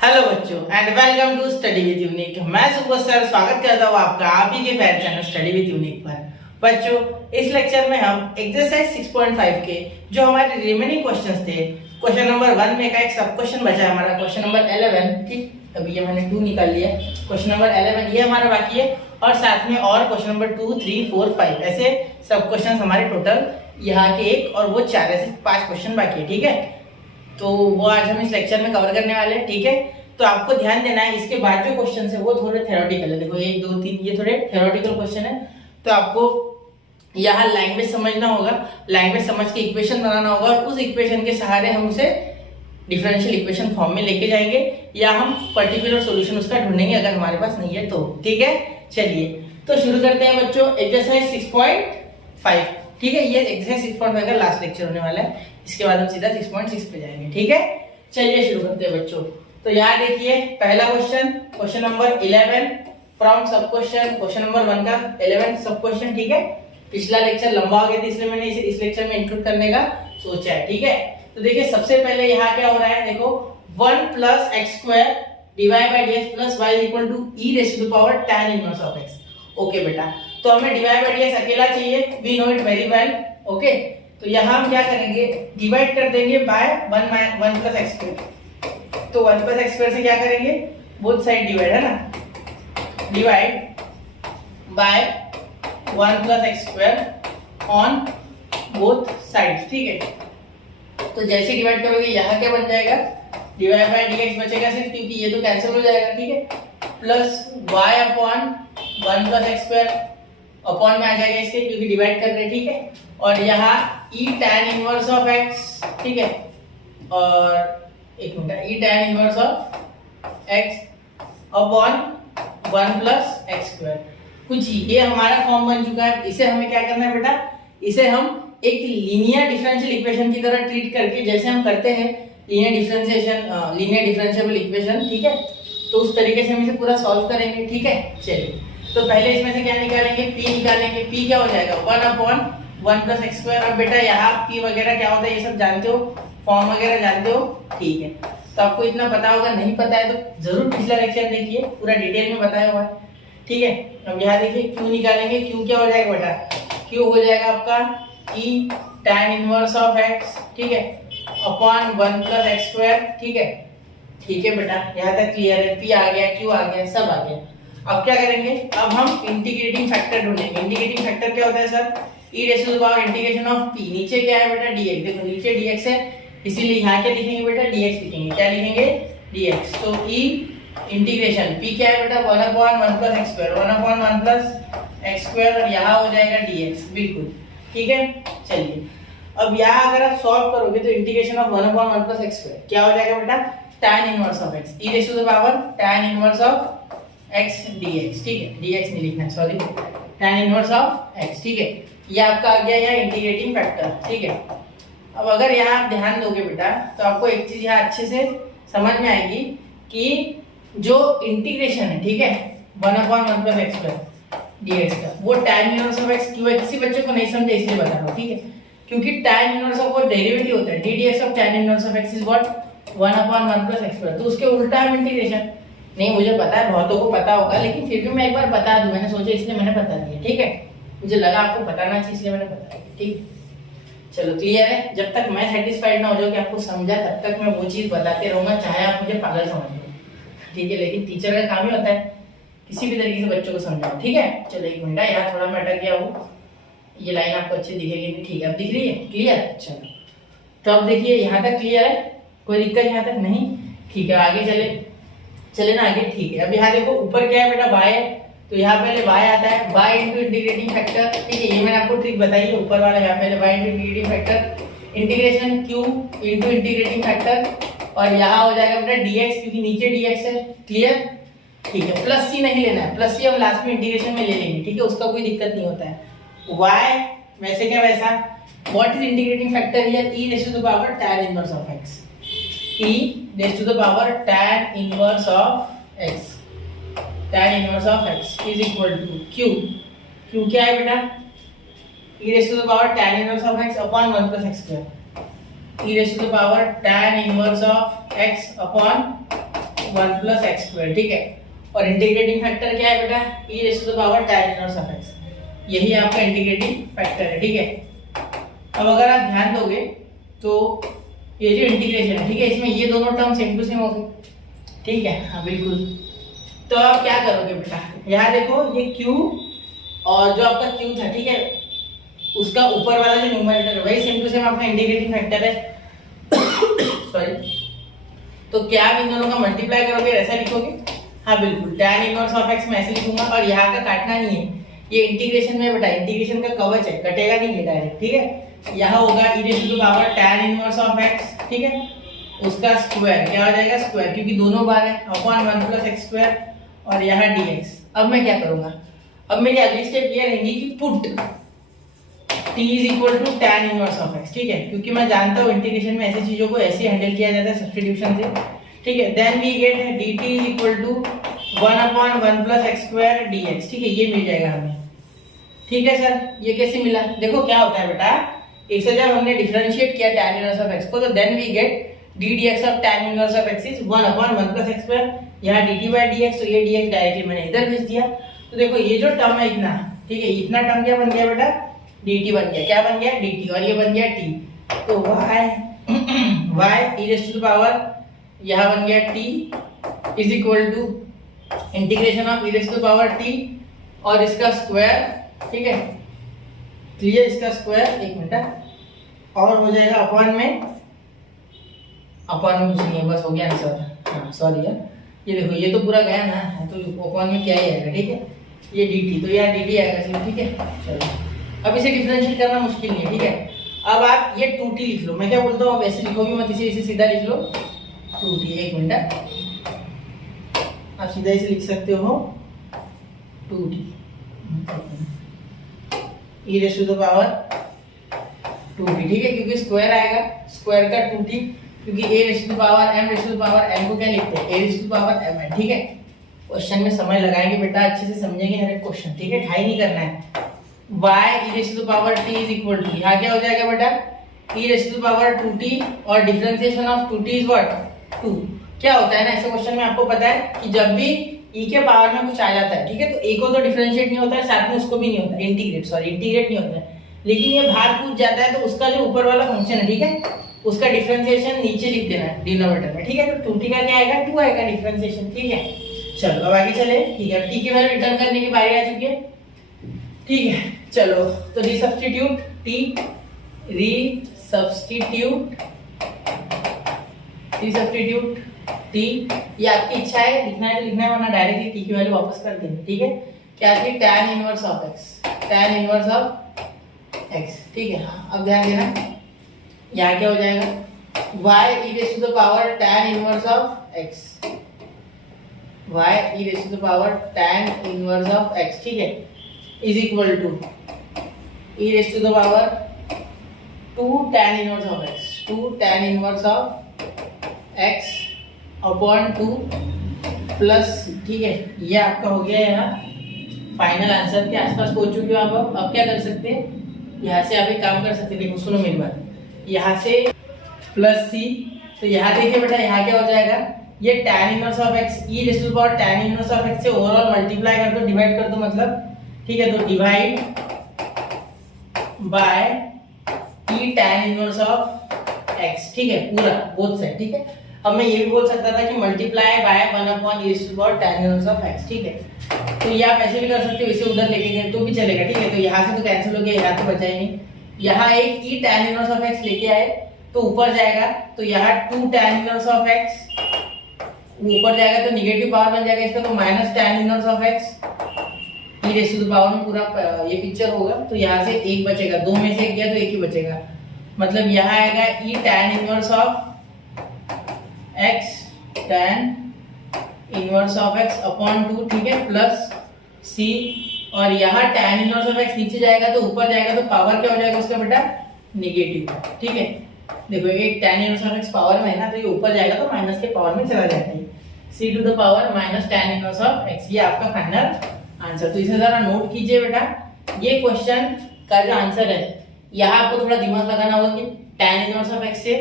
Hello बच्चों and welcome to study with Unique. मैं सुबह सर स्वागत करता हूँ आपका आप ही के प्यारे चैनल स्टडी विद यूनिक पर। बच्चों इस लेक्चर में हम एक्सरसाइज 6.5 के जो हमारे रिमेनिंग क्वेश्चंस थे, क्वेश्चन नंबर 1 में का एक सब क्वेश्चन बचा है हमारा, क्वेश्चन नंबर 11। ठीक, अभी ये मैंने 2 निकाल लिया, क्वेश्चन नंबर 11 ये हमारा बाकी है और साथ में और क्वेश्चन नंबर 2, 3, 4, 5 ऐसे सब क्वेश्चन हमारे टोटल यहाँ के 1 और वो 4 ऐसे 5 क्वेश्चन बाकी है। ठीक है, तो वो आज हम इस लेक्चर में कवर करने वाले हैं। ठीक है, तो आपको ध्यान देना है इसके बाद जो क्वेश्चन है वो थोड़े थ्योरेटिकल है। देखो 1, 2, 3 ये थोड़े थ्योरेटिकल क्वेश्चन है, तो आपको यहाँ लैंग्वेज समझना होगा, लैंग्वेज समझ के इक्वेशन बनाना होगा और उस इक्वेशन के सहारे हम उसे डिफरेंशियल इक्वेशन फॉर्म में लेके जाएंगे या हम पर्टिकुलर सॉल्यूशन उसका ढूंढेंगे अगर हमारे पास नहीं है तो। ठीक है, चलिए तो शुरू करते हैं बच्चों एक्सरसाइज 6.5। ठीक है, ये एक्सरसाइज 6.5 का लास्ट लेक्चर होने वाला है, इसके बाद हम सीधा 6.6 पे जाएंगे। ठीक है, चलिए शुरू करते हैं बच्चों। तो यहाँ देखिए पहला क्वेश्चन, क्वेश्चन नंबर 11 फ्रॉम सब क्वेश्चन, क्वेश्चन नंबर 1 का 11 सब क्वेश्चन। ठीक है, पिछला लेक्चर लंबा हो गया था इसलिए मैंने इसे इस लेक्चर में इंक्लूड करने का सोचा है। ठीक है, तो देखिए सबसे पहले यहाँ क्या हो रहा है, देखो 1 + x² dy/dx + y = e raised to the power tan inverse of x। Okay बेटा, तो हमें dy/dx अकेला चाहिए, we know it very well. Okay, तो यहाँ हम क्या करेंगे, डिवाइड कर देंगे बाय 1 + x²। तो 1 + x² से क्या करेंगे, बोथ साइड डिवाइड है ना, divide by 1 + x² on both sides. ठीक है, तो जैसे डिवाइड करोगे यहाँ क्या बन जाएगा, dy/dx बचेगा सिर्फ, क्योंकि ये तो कैंसिल हो जाएगा। ठीक है, प्लस y/1 + x² अपॉन में आ जाएगा इसके, क्योंकि डिवाइड कर रहे हैं। ठीक है, और यहाँ e tan inverse of x। ठीक है, और एक minute, e tan inverse of x upon 1 + x²। कुछ ये हमारा फॉर्म बन चुका है। इसे हमें क्या करना है बेटा, इसे हम एक लीनियर डिफरेंशियल इक्वेशन की तरह ट्रीट करके, जैसे हम करते हैं लीनियर डिफरेंशिएबल इक्वेशन। ठीक है, तो उस तरीके से हम इसे पूरा सॉल्व करेंगे। ठीक है, चलिए तो पहले इसमें से क्या निकालेंगे, p निकालेंगे। p क्या हो जाएगा, 1/1 + x²। अब बेटा यहाँ p वगैरह क्या होता है ये सब जानते हो, फॉर्म वगैरह जानते हो। ठीक है, तो आपको इतना पता होगा, नहीं पता है तो जरूर पिछला लेक्चर देखिए, पूरा डिटेल में बताया हुआ है। ठीक है, अब यहाँ देखिए q निकालेंगे। q क्या हो जाएगा बेटा, q हो जाएगा आपका e tan inverse of x। ठीक है, अपॉन 1 + x²। ठीक है, ठीक है बेटा, यहाँ तक क्लियर है, p आ गया, q आ गया, सब आ गया। अब क्या करेंगे, अब हम इंटीग्रेटिंग फैक्टर ढूंढेंगे। इंटीग्रेटिंग फैक्टर क्या होता है sir, e raised to the power integration of p। नीचे क्या है बेटा, dx। देखो नीचे dx है, इसीलिए यहाँ क्या लिखेंगे बेटा, dx लिखेंगे। क्या लिखेंगे, dx। तो e इंटीग्रेशन p क्या है बेटा, 1/1 + x², 1/1 + x² और यहाँ हो जाएगा dx। बिल्कुल ठीक है, चलिए अब यहाँ अगर आप सॉल्व करोगे तो इंटीग्रेशन ऑफ 1/1 + x² क्या हो जाएगा बेटा, tan inverse of x, e raised to the power tan inverse of x dx। ठीक है, dx नहीं लिखना, sorry, tan inverse of x। ठीक है, ये आपका आ गया यहाँ इंटीग्रेटिंग फैक्टर। ठीक है, अब अगर यहाँ आप ध्यान दोगे बेटा तो आपको एक चीज यहाँ अच्छे से समझ में आएगी कि जो इंटीग्रेशन है, ठीक है, 1/1 + x² dx का, वो tan इनवर्स ऑफ x क्यों है, किसी बच्चे को नहीं समझे इसलिए बता रहा हूँ। ठीक है, क्योंकि tan इनवर्स ऑफ वो डेरिवेटिव होता है, ddx of tan inverse of x is what, 1/1 + x²। तो उसके उल्टा हम इंटीग्रेशन, नहीं मुझे पता है बहुतों को पता होगा, लेकिन फिर भी मैं एक बार बता दूं, मैंने सोचा इसलिए मैंने बता दिया। ठीक है, मुझे लगा आपको बताना चाहिए इसलिए मैंने बता दिया। ठीक, चलो क्लियर है। जब तक मैं सेटिस्फाइड ना हो जाऊं कि आपको समझा, तब तक मैं वो चीज बताते रहूंगा, चाहे आप मुझे पागल समझ लो। ठीक है, लेकिन टीचर का काम ही होता है किसी भी तरीके से बच्चों को समझाओ। ठीक है, चलो एक मिनट, यहाँ थोड़ा मैं अटक गया हूँ, ये लाइन आपको अच्छी दिखेगी नहीं। ठीक है, अब दिख रही है, क्लियर। चलो तो अब देखिए यहाँ तक क्लियर है, कोई दिक्कत यहाँ तक नहीं। ठीक है, आगे चले ना आगे। ठीक है, अब यहाँ देखो ऊपर क्या है बेटा, y है, तो यहाँ पहले y आता है, y इंटू इंटीग्रेटिंग फैक्टर। ठीक है, ये मैंने आपको ट्रिक बताई है, ऊपर वाला यहाँ पहले y into integrating factor, integration q into integrating factor, और यहाँ हो जाएगा बेटा dx, क्योंकि नीचे dx है। क्लियर, ठीक है, प्लस c नहीं लेना है, प्लस c हम लास्ट में इंटीग्रेशन में ले लेंगे। ठीक है, उसका कोई दिक्कत नहीं होता है। y वैसे क्या वैसा, what is integrating factor here, e raised to the power tan inverse of x, e raised to the power tan inverse of x, tan inverse of x is equal to q। q क्या है बेटा, e raised to the power tan inverse of x upon 1 + x², e raised to the power tan inverse of x upon one plus x square, ठीक है। और integrating factor क्या है बेटा, e raise to the power tan inverse of x, यही आपका integrating factor है, ठीक है। अब अगर आप ध्यान दोगे तो ये जो इंटीग्रेशन है, ठीक है, इसमें ये दोनों टर्म सेम टू सेम हो गए, ठीक है। हाँ बिल्कुल। तो आप क्या करोगे बेटा, यहाँ देखो ये q और जो आपका q था, ठीक है, उसका ऊपर वाला जो न्यूमरेटर है वही सेम टू सेम आपका इंटीग्रेटिंग फैक्टर है सॉरी। तो क्या आप इन दोनों का मल्टीप्लाई करोगे, ऐसा लिखोगे? हाँ बिल्कुल, tan इनवर्स ऑफ x मैं ऐसे लिखूंगा, और यहाँ का काटना नहीं है, ये इंटीग्रेशन में बेटा इंटीग्रेशन का कवच है, कटेगा नहीं ये डायरेक्ट, ठीक है। यहाँ होगा e raise to the power tan inverse of x, ठीक है, उसका स्क्वायर क्या हो जाएगा, स्क्वायर, क्योंकि दोनों बार है, अपॉन 1 प्लस एक्स स्क्वायर, और यहाँ dx। अब मैं क्या करूंगा, अब मेरी अगली स्टेप ये रहेगी कि put t is equal to tan inverse of x, ठीक है, क्योंकि मैं जानता हूँ इंटीग्रेशन में ऐसी चीजों को ऐसे हैंडल किया जाता है सब्स्टिट्यूशन से, ठीक है। Then we get dt is equal to 1 upon 1 plus x square dx, ठीक है, ये मिल जाएगा हमें, ठीक है सर। ये कैसे मिला, देखो क्या होता है बेटा, इसे जब हमने डिफरेंशिएट किया tan इनवर्स ऑफ x को, तो then we get d dx of tan inverse of x is 1 upon 1 plus x square, यहाँ dt बाय dx, तो ये dx डायरेक्टली मैंने इधर भेज दिया। तो देखो ये जो टर्म है इतना, ठीक है, इतना टर्म क्या बन गया बेटा, dt बन गया, क्या बन गया, dt, और ये बन गया t, तो y e raise to the power यहाँ बन गया t is equal to integration of e raise to the power t और इसका स्क्वायर, ठीक है, क्लियर, इसका स्क्वायर, एक मिनट, और हो जाएगा अपॉन में कुछ नहीं है, बस हो गया आंसर। हाँ सॉरी यार, ये देखो ये तो पूरा गया ना, तो अपॉन में क्या ही आएगा, ठीक है, ये dt, तो यार dt आएगा चलो, ठीक है। चलो अब इसे डिफरेंशिएट करना मुश्किल नहीं है, ठीक है। अब आप ये 2t लिख लो, मैं क्या बोलता हूँ, अब ऐसे लिखोगे मत, इसे सीधा लिख लो 2t, एक मिनट, आप सीधा इसे लिख सकते हो 2t e raise to the power 2t, ठीक है, क्योंकि स्क्वायर आएगा, स्क्वायर का 2t, क्योंकि a raise to the power m raise to the power n को क्या लिखते हैं, a raise to the power m है, ठीक है। क्वेश्चन में समय लगाएंगे बेटा, अच्छे से समझेंगे हर एक क्वेश्चन, ठीक है, ढाई नहीं करना है। y e raise to the power t is equal to, यहाँ क्या हो जाएगा बेटा, e raise to the power 2t, और differentiation of 2t is what 2। क्या होता है ना ऐसे क्वेश्चन में, आपको पता है कि जब भी e के पावर में कुछ आ जाता है, ठीक है, तो a को तो डिफरेंशिएट नहीं होता है, साथ में उसको भी नहीं होता इंटीग्रेट नहीं होता है, लेकिन ये बाहर कूद जाता है, तो उसका जो ऊपर वाला फंक्शन है, ठीक है, उसका डिफरेंशिएशन नीचे लिख देना है डिनोमिनेटर में, ठीक है। तो 2t का क्या आएगा, 2 आएगा डिफरेंशिएशन, ठीक है। चलो अब आगे चले, ठीक है, t की वैल्यू रिटर्न करने की बारी आ चुकी है, ठीक है। चलो तो रीसब्स्टिट्यूट t, ये आपकी इच्छा है, लिखना है तो लिखना है, वरना डायरेक्टली t की वैल्यू वापस कर देंगे, ठीक है। क्या थी, tan इनवर्स ऑफ x, ठीक है। हाँ अब ध्यान देना, यहाँ क्या हो जाएगा, y e raise to the power tan inverse of x, y e raise to the power tan inverse of x, ठीक है, is equal to e raise to the power 2 tan inverse of x, 2 tan inverse of x upon 2 plus, ठीक है, ये आपका हो गया यहाँ final answer के आसपास पहुंच चुके हो आप। अब क्या कर सकते हैं, यहाँ से आप एक काम कर सकते हैं, देखो सुनो मेरी बात, यहाँ से प्लस c, तो यहाँ देखिए बेटा, यहाँ क्या हो जाएगा, ये tan inverse of x e raise to the power tan inverse of x से ओवरऑल मल्टीप्लाई कर दो, डिवाइड कर दो मतलब, ठीक है, तो divide by e tan inverse of x, ठीक है, पूरा बोथ साइड, ठीक है। अब मैं ये भी बोल सकता था कि multiply by 1 upon e raise to the power tan inverse of x, ठीक है। तो ये आप ऐसे भी कर सकते हो, इसे उधर लेके गए तो भी चलेगा, ठीक है। तो यहाँ से तो कैंसिल हो गया, यहाँ तो बचा ही नहीं, यहाँ एक e tan inverse of x लेके आए तो ऊपर जाएगा, तो यहाँ 2 tan इनवर्स ऑफ x ऊपर जाएगा तो निगेटिव पावर बन जाएगा इसका, तो minus tan inverse of x e raise to the power में पूरा ये पिक्चर होगा, तो यहाँ से एक बचेगा, दो में से एक गया तो एक ही बचेगा, मतलब यहाँ आएगा e tan inverse of x tan inverse of x upon 2, ठीक है, प्लस c, और यहाँ tan इनवर्स ऑफ x नीचे जाएगा तो ऊपर जाएगा, तो पावर क्या हो जाएगा उसका बेटा, नेगेटिव, ठीक है। देखो एक tan inverse of x power में है ना, तो ये ऊपर जाएगा तो माइनस के पावर में चला जाता है, c to the power minus tan inverse of x, ये आपका फाइनल आंसर। तो इसे जरा नोट कीजिए बेटा, ये क्वेश्चन का जो आंसर है, यहाँ आपको थोड़ा दिमाग लगाना होगा कि tan इनवर्स ऑफ x से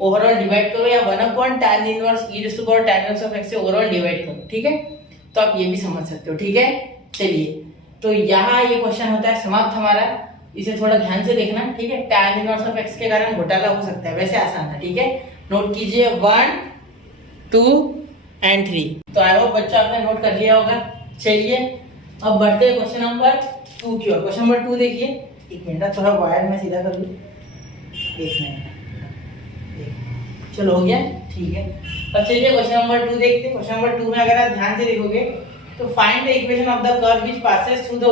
ओवरऑल डिवाइड करो या 1/tan inverse e to power tan inverse of x से ओवरऑल डिवाइड करो, ठीक है। तो आप ये भी समझ सकते हो, ठीक है। चलिए, तो यहाँ ये क्वेश्चन होता है समाप्त हमारा। इसे थोड़ा ध्यान से देखना, ठीक है। tan इनवर्स ऑफ x के कारण घोटाला हो सकता है, वैसे आसान था, ठीक है। नोट कीजिए 1, 2 एंड 3। तो आई होप बच्चा आपने नोट कर लिया होगा। चलिए अब बढ़ते हैं क्वेश्चन नंबर 2 की ओर। क्वेश्चन नंबर 2 देखिए, एक मिनट, थोड़ा वायर में सीधा कर लूं, एक मिनट, चलो हो गया, ठीक है। अब चलिए क्वेश्चन नंबर 2 देखते हैं। क्वेश्चन नंबर 2 में अगर आप ध्यान से देखोगे तो find the equation of the curve which passes through the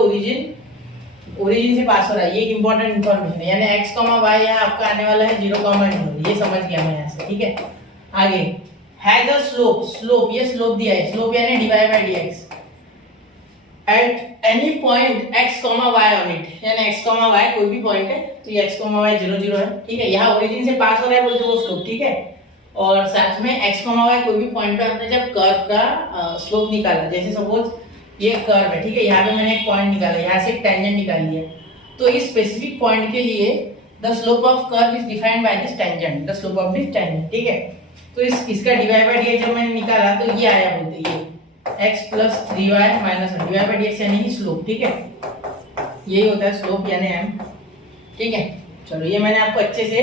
origin से पास हो रहा है। ये एक इंपॉर्टेंट इंफॉर्मेशन है, यानी x, y यहाँ आपका आने वाला है 0, 0। ये समझ गया मैं यहाँ से, ठीक है। आगे हैज अ स्लोप, ये स्लोप दिया है, स्लोप यानी dy/dx eight any point x, y on it, यानी x, y कोई भी पॉइंट है तो ये x, y 0, 0 है, ठीक है। यहाँ ओरिजिन से पास हो रहा है बोलते वो स्लोप, ठीक है। और साथ में x, y कोई भी पॉइंट पे आपने जब कर्व का स्लोप निकाला, जैसे सपोज ये कर्व है, ठीक है, यहाँ पे मैंने एक पॉइंट निकाला, यहाँ से एक टेंजेंट निकाल लिया, तो इस स्पेसिफिक पॉइंट के लिए the slope of curve is defined by this tangent, the slope of this tangent, ठीक है। तो इसका dy/dx जब मैंने निकाला तो ये आया बोलते ये x + 3y - 1 dy/dx यानी कि स्लोप, ठीक है। यही होता है स्लोप यानी m, ठीक है। चलो ये मैंने आपको अच्छे से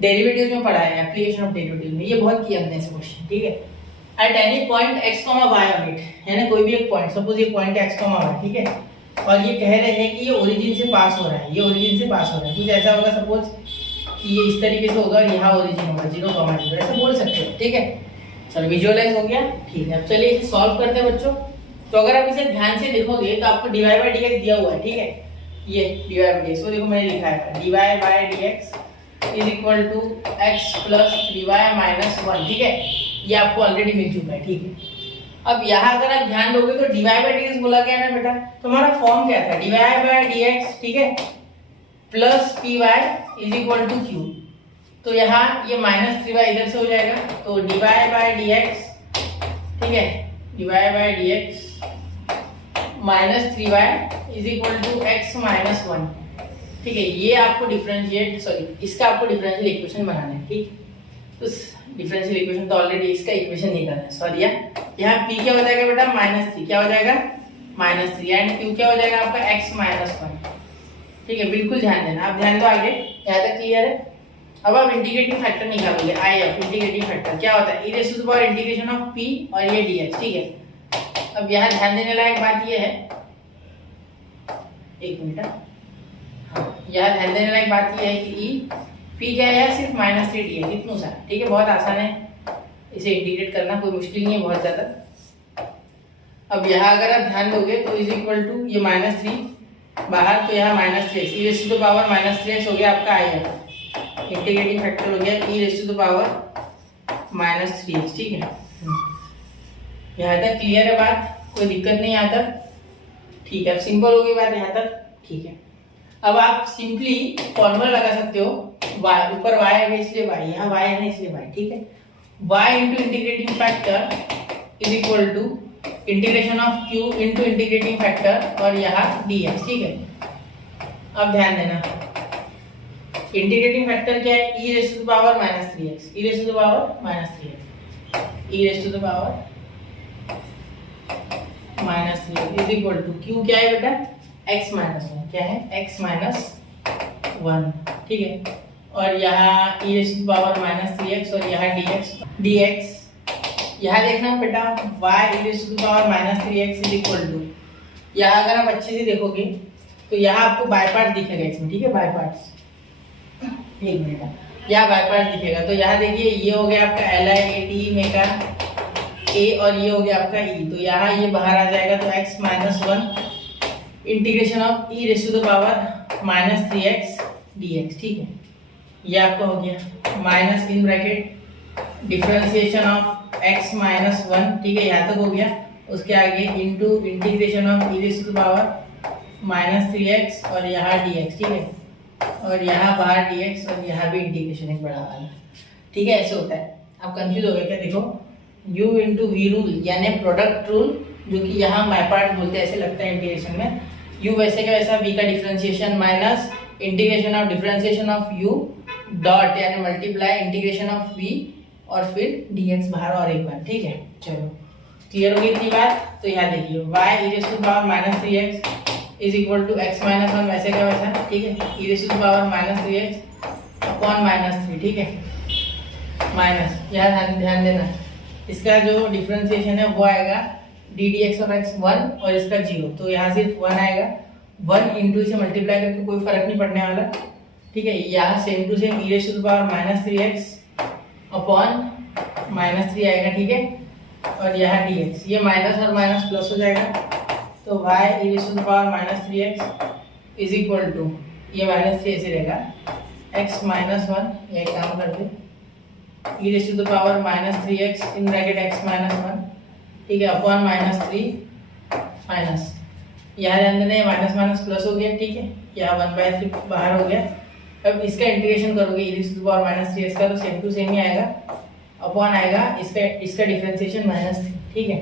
डेरिवेटिव्स में पढ़ाया है, एप्लीकेशन ऑफ डेरिवेटिव में, ये बहुत किया हमने इस क्वेश्चन, ठीक है। Eight any point x, y on it, यानी कोई भी एक पॉइंट, सपोज ये पॉइंट है x, y, ठीक है। और ये कह रहे हैं कि ये ओरिजिन से पास हो रहा है, ये ओरिजिन से पास हो रहा है। कुछ ऐसा होगा सपोज कि ये इस तरीके से होगा और यहाँ ओरिजिन होगा 0, 0, ऐसे बोल सकते हो, ठीक है। चलो विजुअलाइज हो गया, ठीक है। अब चलिए इसे सॉल्व करते हैं बच्चों। तो अगर आप इसे ध्यान से देखोगे तो आपको dy/dx दिया हुआ है, ठीक है। ये dy/dx, वो देखो मैंने लिखा है dy/dx is equal to x + 3y - 1, ठीक है। ये आपको ऑलरेडी मिल चुका है, ठीक है। अब यहाँ अगर आप ध्यान दोगे तो dy/dx बोला गया ना बेटा, तो हमारा फॉर्म क्या था, dy/dx, ठीक है, plus py is equal to q। तो यहाँ ये -3y इधर से हो जाएगा, तो dy/dx, ठीक है, dy/dx -3y is equal to x - 1, ठीक है। ये आपको इसका आपको डिफरेंशियल इक्वेशन बनाना है, ठीक। तो डिफरेंशियल इक्वेशन तो ऑलरेडी इसका इक्वेशन निकालना है, सॉरी यहाँ p क्या हो जाएगा बेटा -3, क्या हो जाएगा -3, एंड q क्या हो जाएगा आपका x - 1, ठीक है। बिल्कुल ध्यान देना, आप ध्यान दो आगे, यहाँ तक क्लियर है। अब आप इंटीग्रेटिंग फैक्टर निकालोगे, IF इंटीग्रेटिंग फैक्टर क्या होता है, इंटीग्रेशन ऑफ p और ये dx, ठीक है। अब यहाँ ध्यान देने लायक बात ये है, एक मिनट, हाँ, यहाँ ध्यान देने लायक बात ये है कि p क्या है, सिर्फ -3 dx, इतना सा, ठीक है। बहुत आसान है इसे इंटीग्रेट करना, कोई मुश्किल नहीं है बहुत ज्यादा। अब यहाँ अगर आप ध्यान दोगे तो इज इक्वल टू ये -3 बाहर, तो यहाँ -3x e पावर -3x हो गया आपका IF, इंटीग्रेटिंग फैक्टर हो गया e पावर -3x, ठीक है। यहाँ तक क्लियर है बात, कोई दिक्कत नहीं यहाँ तक, ठीक है। अब सिंपल होगी बात यहाँ तक, ठीक है। अब आप सिंपली फॉर्मूला लगा सकते हो, y ऊपर y है इसलिए y, यहाँ y है इसलिए y, ठीक है। y into integrating factor is equal to integration of q into integrating factor और यहाँ dx, ठीक है। अब ध्यान देना, इंटीग्रेटिंग फैक्टर क्या है, e raise to the power -3x, e raise to the power -3x, e raise to the power -3x is equal to q क्या है बेटा x - 1, क्या है x - 1, ठीक है। और यहाँ e raise to the power -3x और यहाँ dx, यहाँ देखना बेटा y e raise to the power -3x is equal to, यहाँ अगर आप अच्छे से देखोगे तो यहाँ आपको बाय पार्ट दिखेगा इसमें, ठीक है, बाय पार्ट्स, एक मिनट, यहाँ बाय पार्ट दिखेगा। तो यहाँ देखिए ये हो गया आपका LI में का a और ये हो गया आपका e, तो यहाँ ये बाहर आ जाएगा, तो x - 1 integration of e raise to the power -3x dx, ठीक है। ये आपका हो गया minus in bracket differentiation of x - 1, ठीक है, यहाँ तक हो गया। उसके आगे into integration of e raise to the power -3x और यहाँ dx, ठीक है। और यहाँ बाहर dx और यहाँ भी इंटीग्रेशन एक बड़ा वाला, ठीक है। ऐसे होता है, आप कंफ्यूज हो गए क्या, देखो u इंटू वी रूल यानी प्रोडक्ट रूल, जो कि यहाँ बाय पार्ट बोलते हैं, ऐसे लगता है इंटीग्रेशन में, u वैसे का वैसा v का differentiation minus integration of differentiation of u dot यानी मल्टीप्लाई इंटीग्रेशन ऑफ v और फिर dx बाहर और एक बार, ठीक है। चलो क्लियर होगी इतनी बात। तो यहाँ देखिए y e raise to power minus 3x is equal to x minus 1 वैसे का वैसा, ठीक है। e raise to power minus 3x upon minus 3, ठीक है। माइनस यहाँ ध्यान देना, इसका जो डिफरेंशिएशन है वो आएगा D D x of x 1 और इसका 0, तो यहाँ सिर्फ 1 आएगा। 1 इंटू इसे मल्टीप्लाई करके कोई फर्क नहीं पड़ने वाला, ठीक है। यहाँ same to same e raise to power minus 3x upon minus 3 आएगा, ठीक है। और यहाँ dx, ये माइनस और माइनस प्लस हो जाएगा, तो y e raise to power minus 3x is equal to, ये माइनस 3 ऐसे रहेगा, x माइनस 1, ये काम करते e raise to power minus 3x in bracket x minus 1, ठीक है, अपॉन माइनस 3 माइनस, यहाँ ध्यान देना ये माइनस माइनस प्लस हो गया, ठीक है। यहाँ 1/3 बाहर हो गया। अब इसका इंटीग्रेशन करोगे e raise to power minus 3x का, तो सेम टू सेम ही आएगा, अपॉन आएगा इसका डिफरेंशिएशन माइनस 3, ठीक है।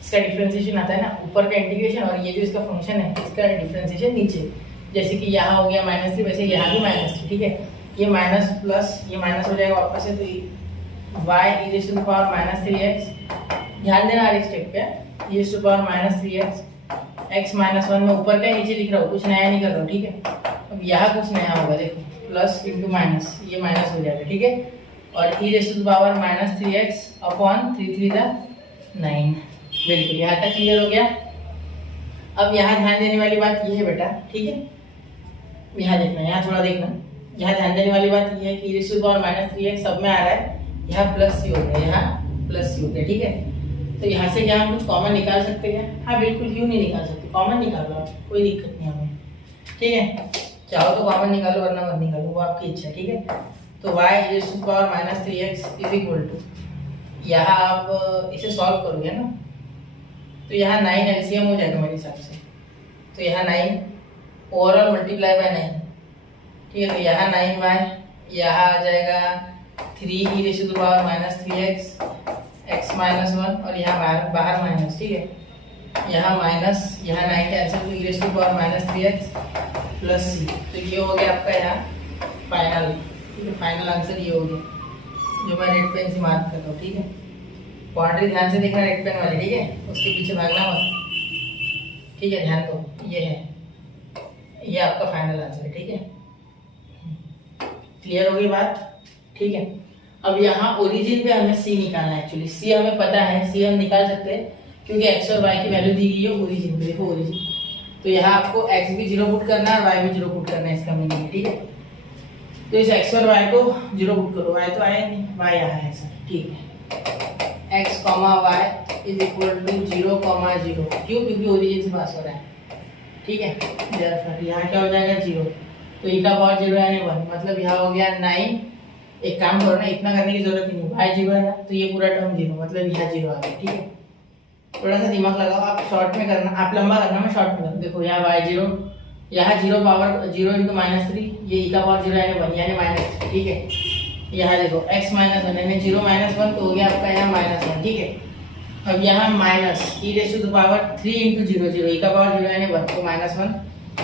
इसका डिफरेंशिएशन आता है ना ऊपर का इंटीग्रेशन, और ये जो इसका फंक्शन है इसका डिफरेंशिएशन नीचे, जैसे कि यहाँ हो गया माइनस 3 वैसे यहाँ भी माइनस 3, ठीक है। ये माइनस प्लस ये माइनस हो जाएगा वापस से, तो y e raise to power minus 3x, ध्यान देना हर एक स्टेप पे, e raise to power minus 3x x minus 1 में ऊपर का नीचे लिख रहा हूँ, कुछ नया नहीं कर रहा हूँ, ठीक है। अब यहाँ कुछ नया होगा, देखो प्लस इंटू माइनस, ये माइनस हो जाएगा, ठीक है। और e raise to power minus 3x upon 3 3 9, बिल्कुल यहाँ तक क्लियर हो गया। अब यहाँ ध्यान देने वाली बात ये है बेटा, ठीक है, यहाँ देखना, यहाँ थोड़ा देखना, यहाँ ध्यान देने वाली बात ये है कि e raise to power minus 3x सब में आ रहा है, यहाँ प्लस सी हो गया, यहाँ प्लस सी हो गया, ठीक है। तो यहाँ से क्या हम कुछ कॉमन निकाल सकते हैं? हाँ बिल्कुल, क्यों नहीं निकाल सकते, कॉमन निकालो आप, कोई दिक्कत नहीं हमें, ठीक है। चाहो तो कॉमन निकालो वरना मत निकालो, वो आपकी इच्छा, ठीक है। तो y e raise to power minus 3x is equal to, यहाँ आप इसे सॉल्व करोगे ना, तो यहाँ 9 एलसीएम हो जाएगा मेरे हिसाब से, तो यहाँ 9 ओवरऑल मल्टीप्लाई बाय 9, ठीक है। तो यहाँ 9y, यहाँ आ जाएगा 3 e raise to power minus 3x x minus 1, और यहाँ बाहर माइनस, ठीक है। यहाँ माइनस, यहाँ 9 कैंसिल, तो e raise to power minus 3x plus c, तो ये हो गया आपका यहाँ फाइनल, ठीक है। फाइनल आंसर ये हो गया, जो मैं रेड पेन से मार्क कर रहा हूँ, ठीक है। क्वाड्री ध्यान से देखना रेड पेन वाले, ठीक है, उसके पीछे भागना मत, ठीक है। ध्यान दो, ये है, ये आपका फाइनल आंसर है, ठीक है। क्लियर हो गई बात, ठीक है। अब यहाँ ओरिजिन पे हमें c निकालना है, एक्चुअली c हमें पता है, c हम निकाल सकते हैं क्योंकि x और y की वैल्यू दी गई है ओरिजिन पे, देखो ओरिजिन, तो यहाँ आपको x भी 0 पुट करना है और y भी 0 पुट करना है, इसका मीनिंग, ठीक है। तो इस x और y को 0 पुट करो, y तो आया नहीं, y आया है सर, ठीक है। x, y is equal to 0, 0, क्यों? क्योंकि ओरिजिन से पास हो रहा है, ठीक है। देयरफॉर यहाँ क्या हो जाएगा 0, तो e का पावर 0 यानी 1, मतलब यहाँ हो गया 9। एक काम करो ना, इतना करने की जरूरत ही नहीं, y 0 है ना, तो ये पूरा टर्म 0, मतलब यहाँ 0 आ गया, ठीक है। थोड़ा सा दिमाग लगाओ, आप शॉर्ट में करना, आप लंबा करना, मैं शॉर्ट में, देखो यहाँ y 0, यहाँ 0 पावर 0 इंटू माइनस 3, ये e का पावर 0 यानी 1 यानी माइनस 3, ठीक है। यहाँ देखो x माइनस 1 यानी 0 माइनस 1, तो हो गया आपका यहाँ माइनस 1, ठीक है। अब यहाँ minus e raise to power 3 into 0, 0 e का पावर 0 यानी 1, तो माइनस 1,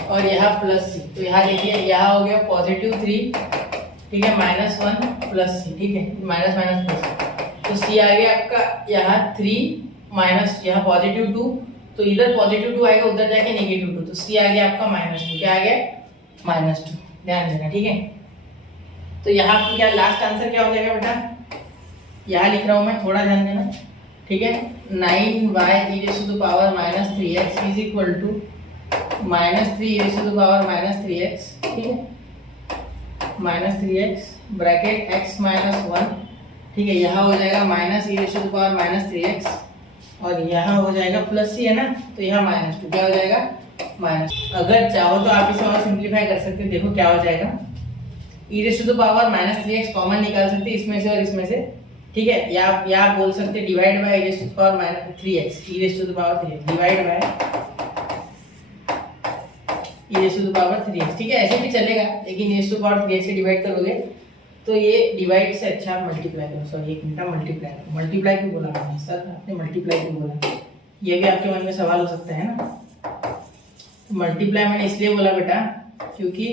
और यहाँ प्लस c, तो यहाँ देखिए यहाँ हो गया पॉजिटिव 3, ठीक है, माइनस 1 प्लस c, ठीक है, माइनस माइनस प्लस, तो c आ गया आपका यहाँ 3 माइनस, यहाँ पॉजिटिव 2, तो इधर पॉजिटिव 2 आएगा, उधर जाके नेगेटिव 2, तो c आ गया आपका -2, क्या आ गया -2, ध्यान देना, ठीक है। तो यहाँ आपको क्या लास्ट आंसर क्या हो जाएगा बेटा, यहाँ लिख रहा हूँ मैं, थोड़ा ध्यान देना, ठीक है। 9y e raise to power minus 3x is equal to -3 e raise to power minus 3x, ठीक है, -3x ब्रैकेट x माइनस 1, ठीक है। यहाँ हो जाएगा minus e raise to power minus 3x, और यहाँ हो जाएगा प्लस c है ना, तो यहाँ -2, क्या हो जाएगा माइनस। अगर चाहो तो आप इसे और सिंप्लीफाई कर सकते हैं, देखो क्या हो जाएगा, e raise to power minus 3x common निकाल सकते हैं इसमें से और इसमें से, ठीक है। या आप बोल सकते हैं divide by e raise to power minus 3x, e raise to power 3x divide by e raise to power 3x, ठीक है, ऐसे भी चलेगा, लेकिन e raise to power 3x से डिवाइड करोगे तो ये डिवाइड से अच्छा मल्टीप्लाई करो, सॉरी एक मिनट, मल्टीप्लाई करो, मल्टीप्लाई क्यों बोला मैंने सर, आपने मल्टीप्लाई क्यों बोला, ये भी आपके मन में सवाल हो सकता है ना। मल्टीप्लाई मैंने इसलिए बोला बेटा क्योंकि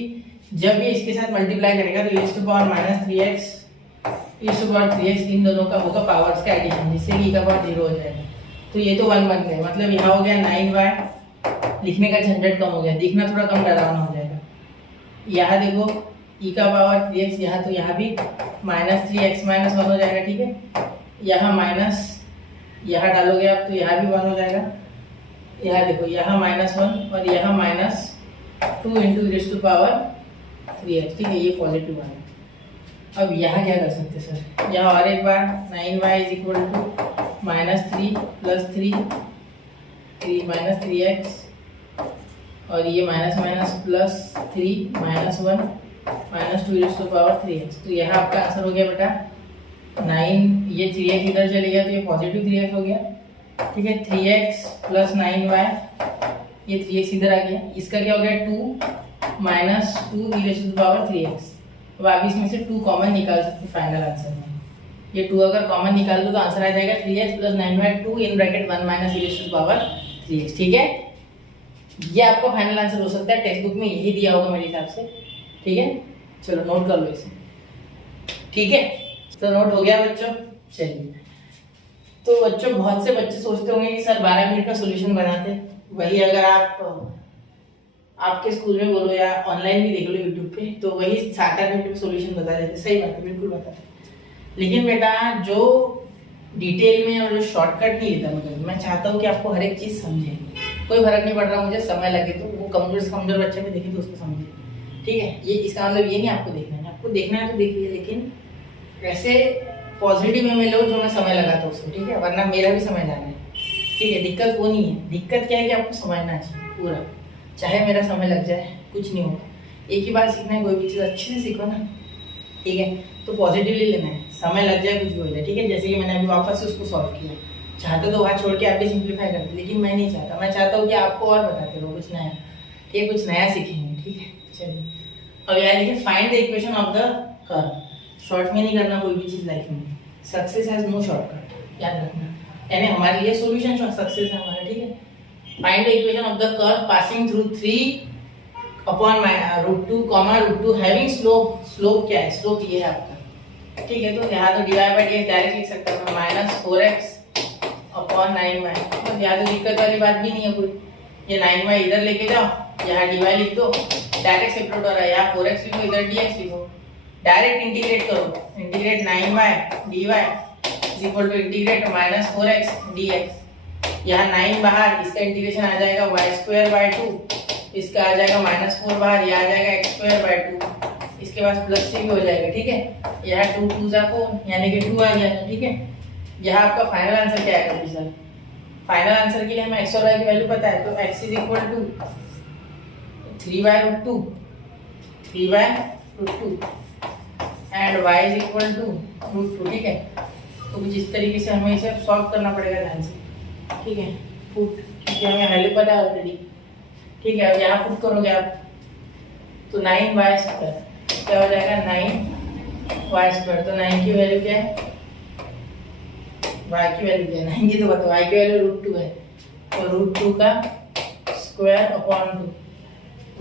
जब ये इसके साथ मल्टीप्लाई करेगा तो e to power minus 3x e to power 3x इन दोनों का होगा पावर्स का एडिशन, जिससे कि e का पावर 0 हो जाएगा। तो ये तो 1 बन गया, मतलब यहाँ हो गया 9y, लिखने का झंझट कम हो गया, दिखना थोड़ा कम डरावना हो जाएगा। यहाँ देखो e का पावर 3x, यहाँ तो यहाँ भी माइनस 3x माइनस 1 हो जाएगा, ठीक है। यहाँ माइनस यहाँ डालोगे आप तो यहाँ भी 1 हो जाएगा। यहाँ देखो यहाँ -1 और यहाँ -2 into e to power 3x, ठीक है, ये पॉजिटिव है। अब यहाँ क्या कर सकते हैं सर, यहाँ और एक बार 9y is equal to -3 plus 3 minus 3x और ये minus plus 3 -1 -2 e to power 3x। तो यहाँ आपका आंसर हो गया बेटा 9, ये 3x इधर चले गया तो ये पॉजिटिव 3x हो गया, ठीक है। 3x प्लस 9y, ये 3x इधर आ गया, इसका क्या हो गया 2 minus 2 e to power 3x। अब आप इसमें से 2 कॉमन निकाल सकते फाइनल आंसर में। ये 2 अगर कॉमन निकाल दो तो आंसर आ जाएगा 3x plus 9y 2 in bracket 1 minus e to power 3x, ठीक है। ये आपका फाइनल आंसर हो सकता है, टेक्स्ट बुक में यही दिया होगा मेरे हिसाब से, ठीक है। चलो नोट कर लो इसे, ठीक है। तो नोट हो गया बच्चों। चलिए, तो बच्चों बहुत से बच्चे सोचते होंगे कि सर 12 मिनट का सॉल्यूशन बनाते, वही अगर आप आपके स्कूल में बोलो या ऑनलाइन भी देख लो यूट्यूब पे, तो वही 7-8 मिनट में सॉल्यूशन बता देते। सही बात है, बिल्कुल बताते। लेकिन बेटा जो डिटेल में और जो शॉर्टकट नहीं लेता, मतलब मैं चाहता हूँ कि आपको हर एक चीज़ समझे, कोई फर्क नहीं पड़ रहा मुझे समय लगे तो, वो कमजोर से कमजोर बच्चे में देखे तो उसको समझे, ठीक है। ये इसका मतलब ये नहीं आपको देखना है, आपको देखना है तो देखिए, लेकिन ऐसे पॉजिटिव वे में लो जो मैं समय लगाता उसको, ठीक है, वरना मेरा भी समय जाना है, ठीक है। दिक्कत वो नहीं है, दिक्कत क्या है कि आपको समझना चाहिए पूरा, चाहे मेरा समय लग जाए कुछ नहीं होगा। एक ही बार सीखना है, कोई भी चीज़ अच्छे से सीखो ना, ठीक है। तो पॉजिटिवली लेना है, समय लग जाए कुछ भी हो जाए, ठीक है। जैसे कि मैंने अभी वापस से उसको सॉल्व किया, चाहते तो वहाँ छोड़ के आप भी सिंप्लीफाई करते, लेकिन मैं नहीं चाहता, मैं चाहता हूँ कि आपको और बताते रहो कुछ नया, ठीक है, कुछ नया सीखेंगे, ठीक है। चलिए अब यार देखिए, find the equation of the curve. Short में नहीं करना कोई भी चीज़ लाइफ में, सक्सेस हैज नो शॉर्टकट, याद रखना। यानी हमारे लिए सॉल्यूशन सक्सेस है हमारा, ठीक है। Find the equation of the curve passing through 3 upon √2 √2 having slope. Slope क्या है, स्लोप ये है आपका, ठीक है। तो यहाँ तो dy बाई dx डायरेक्ट लिख सकता हूँ, -4x अपॉन 9y। तो यहाँ तो दिक्कत वाली बात भी नहीं है कोई, ये 9y इधर लेके जाओ, यहाँ dy लिख दो, डायरेक्ट सेपरेट हो रहा है, यहाँ 4x लिखो, इधर dx लिखो, डायरेक्ट इंटीग्रेट करो, integrate 9y dy is equal to integrate -4x dx। यहाँ 9 बाहर, इसका इंटीग्रेशन आ जाएगा y²/2, इसका आ जाएगा -4 बाहर, यह आ जाएगा x²/2, इसके पास प्लस से भी हो जाएगा, ठीक है। यहाँ 2 2 जा 4 यानी कि 2 आ गया, ठीक है। यहाँ आपका फाइनल आंसर क्या आएगा सर? फाइनल आंसर के लिए हमें x और y की वैल्यू पता है, तो x is equal to 3/√2 and y is equal to √2, ठीक है। तो कुछ इस तरीके से हमें इसे सॉल्व करना पड़ेगा ध्यान से, ठीक है। पुट, क्योंकि हमें वैल्यू पता है ऑलरेडी, ठीक है। अब यहाँ पुट करोगे आप तो 9y² क्या हो जाएगा, 9y²। तो 9 की वैल्यू क्या है, y की वैल्यू क्या है, 9 की तो बताओ, y की वैल्यू √2 है, तो √2 का स्क्वायर अपॉन 2,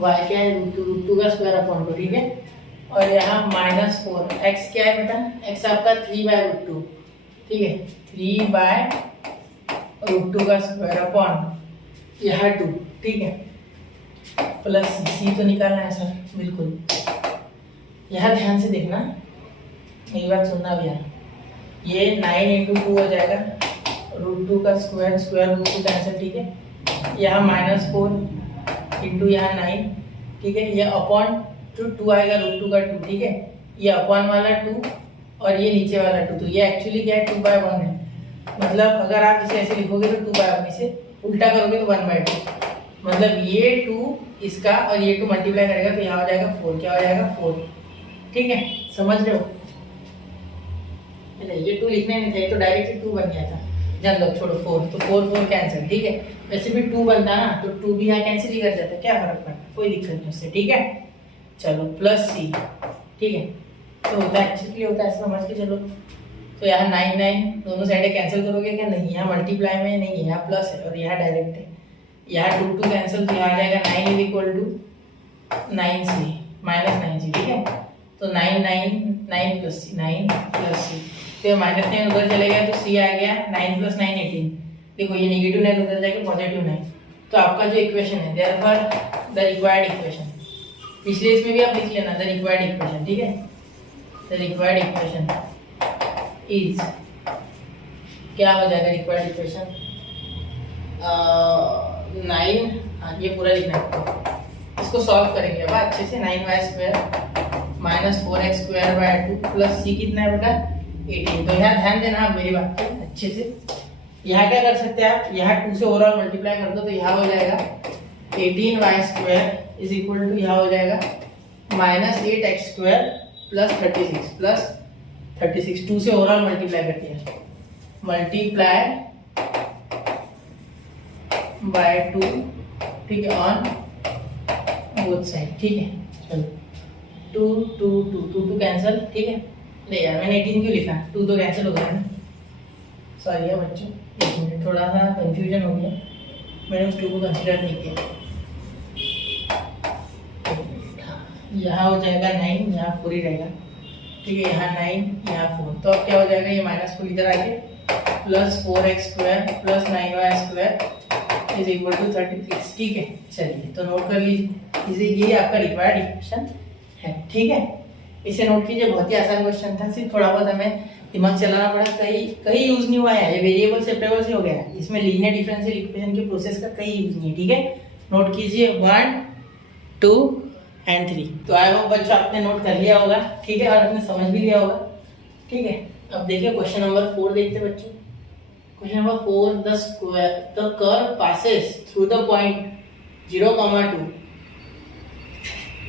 y क्या है √2 का स्क्वायर अपॉन 2, ठीक है। और यहाँ -4, x क्या है बेटा, x आपका 3/√2, ठीक है, 3/√2 का स्क्वायर अपॉन यहाँ 2, ठीक है, प्लस c तो निकालना है सर, बिल्कुल। यहाँ ध्यान से देखना, मेरी बात सुनना भैया, ये 9 इंटू 2 हो जाएगा, √2 का स्क्वायर, स्क्वायर √2 कैंसिल, ठीक है। यहाँ -4 इंटू यहाँ 9, ठीक है, ये अपॉन 2 आएगा, √2 का 2, ठीक है। ये अपॉन वाला 2 और ये नीचे वाला 2, तो ये एक्चुअली क्या है 2/1 है, मतलब अगर आप इसे ऐसे लिखोगे तो 2/1, इसे उल्टा करोगे तो 1/2, मतलब ये 2 इसका और ये 2 मल्टीप्लाई करेगा तो यहाँ हो जाएगा 4, क्या हो जाएगा 4, ठीक है। समझ रहे हो, ये 2 लिखने नहीं था, तो डायरेक्टली 2 बन गया था, जान लो, छोड़ो 4, तो 4 कैंसिल, ठीक है। वैसे भी 2 बनता ना तो 2 भी यहाँ कैंसिल ही कर जाता, क्या फर्क पड़ता, कोई दिक्कत नहीं उससे, ठीक है। चलो प्लस c, ठीक है, तो होता है एक्चुअली होता है, समझ के चलो। तो यहाँ 9 दोनों साइडें कैंसिल करोगे क्या, नहीं, यहाँ मल्टीप्लाई में नहीं है, यहाँ प्लस है और यहाँ डायरेक्ट है, यहाँ 2 कैंसिल, तो यहाँ आ जाएगा 9 is equal to 9c, -9c, ठीक है। तो 9 9 9 प्लस सी, 9 प्लस सी, तो -9 उधर चले गया तो सी आ गया, 9 + 9 18। देखो ये नेगेटिव 9 उधर जाके पॉजिटिव 9, तो आपका जो इक्वेशन है देयरफॉर द रिक्वायर्ड इक्वेशन, पिछले इसमें भी आप लिख लेना द रिक्वायर्ड इक्वेशन, ठीक है। द रिक्वायर्ड इक्वेशन इज, क्या हो जाएगा रिक्वायर्ड इक्वेशन, 9, हाँ ये पूरा लिखना है। इसको सॉल्व करेंगे अब अच्छे से। 9y² -4x² 2 प्लस सी कितना है बेटा 18। तो यहाँ ध्यान देना आप मेरी बात पे अच्छे से। यहाँ क्या कर सकते हैं आप, यहाँ 2 से ओवरऑल मल्टीप्लाई कर दो तो यहाँ हो जाएगा 18y² इज इक्वल टू, यहाँ हो जाएगा -8x² प्लस 36 2 से ओवरऑल मल्टीप्लाई कर दिया, मल्टीप्लाई बाय 2, ठीक है, ऑन बोथ साइड, ठीक है। चलो 2 कैंसिल, ठीक है। नहीं यार मैंने 18 क्यों लिखा, 2 तो कैंसिल हो गया ना, सॉरी है बच्चों, एक मिनट, थोड़ा सा कंफ्यूजन हो गया, मैंने उस 2 को कंसीडर नहीं किया। यहाँ हो जाएगा 9, यहाँ 4 ही रहेगा, ठीक है। यहाँ 9, यहाँ 4, तो अब क्या हो जाएगा, ये -4 इधर आके plus 4x² plus 9y² is equal to 36, ठीक है। चलिए तो नोट कर लीजिए, ये आपका रिक्वायर्ड इक्वेशन है, ठीक है। इसे नोट कीजिए, बहुत ही आसान क्वेश्चन था, सिर्फ थोड़ा बहुत हमें दिमाग चलाना पड़ा, कहीं यूज नहीं हुआ है, ये वेरिएबल सेपरेबल से हो गया है, इसमें लीनियर डिफरेंशियल इक्वेशन के प्रोसेस का कहीं यूज नहीं है, ठीक है। नोट कीजिए 1 2 एंड 3। तो आई होप बच्चों आपने नोट कर लिया होगा, ठीक है, और आपने समझ भी लिया होगा, ठीक है। अब देखिए क्वेश्चन नंबर 4 देखते हैं बच्चों। Question number 4, the curve passes through the point 0, 2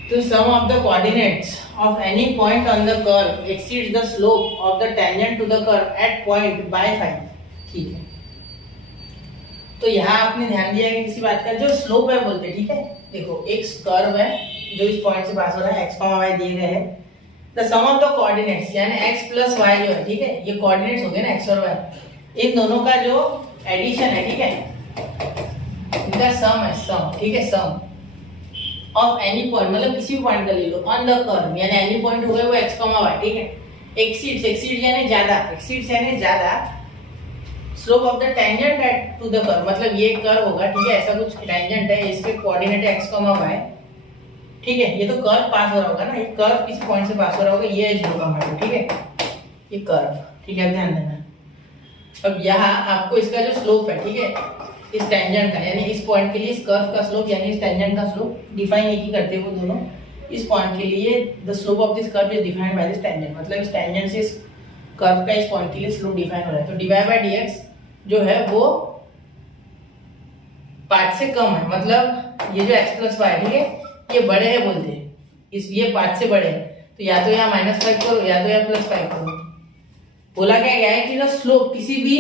तो sum of the coordinates of any point on the curve exceeds the slope of the tangent to the curve at point by 5, ठीक है। तो यहाँ आपने ध्यान दिया कि किसी बात का जो स्लोप है बोलते, ठीक है। देखो एक कर्व है जो इस पॉइंट से पास हो रहा है, x, y दिए गए हैं, the sum of the coordinates यानी x + y जो है, ठीक है, ये कोऑर्डिनेट्स हो गए ना x और y, इन दोनों का जो एडिशन है, ठीक है, इनका सम है, सम, ठीक है, सम ऑफ एनी पॉइंट, मतलब किसी भी पॉइंट का ले लो, ऑन द कर्व यानी एनी पॉइंट हो गए वो x, y, ठीक है। एक्सीड्स यानी ज्यादा, slope of the tangent at to the curve, मतलब ये कर्व होगा, ठीक है, ऐसा कुछ टेंजेंट है, इसके कोऑर्डिनेट है x, y, ठीक है। ये तो कर्व पास हो रहा होगा ना, ये कर्व किसी पॉइंट से पास हो रहा होगा, ये 0, ठीक है, ये कर्व, ठीक है, ध्यान देना। अब यहाँ आपको इसका जो स्लोप है, ठीक है, इस टेंजेंट का यानी इस पॉइंट के लिए इस कर्व का स्लोप यानी इस टेंजेंट का स्लोप डिफाइन एक ही करते हैं वो दोनों। इस पॉइंट के लिए the slope of this curve is defined by this tangent, मतलब इस टेंजेंट से इस कर्व का इस पॉइंट के लिए स्लोप डिफाइन हो रहा है। तो dy/dx जो है वो पार्ट से कम है, मतलब ये जो x + y, ठीक है, ये बड़े हैं बोलते हैं, इस ये पार्ट से बड़े हैं, तो या तो यहाँ -5 करो या तो यहाँ +5 करो। बोला क्या गया है कि जो स्लोप किसी भी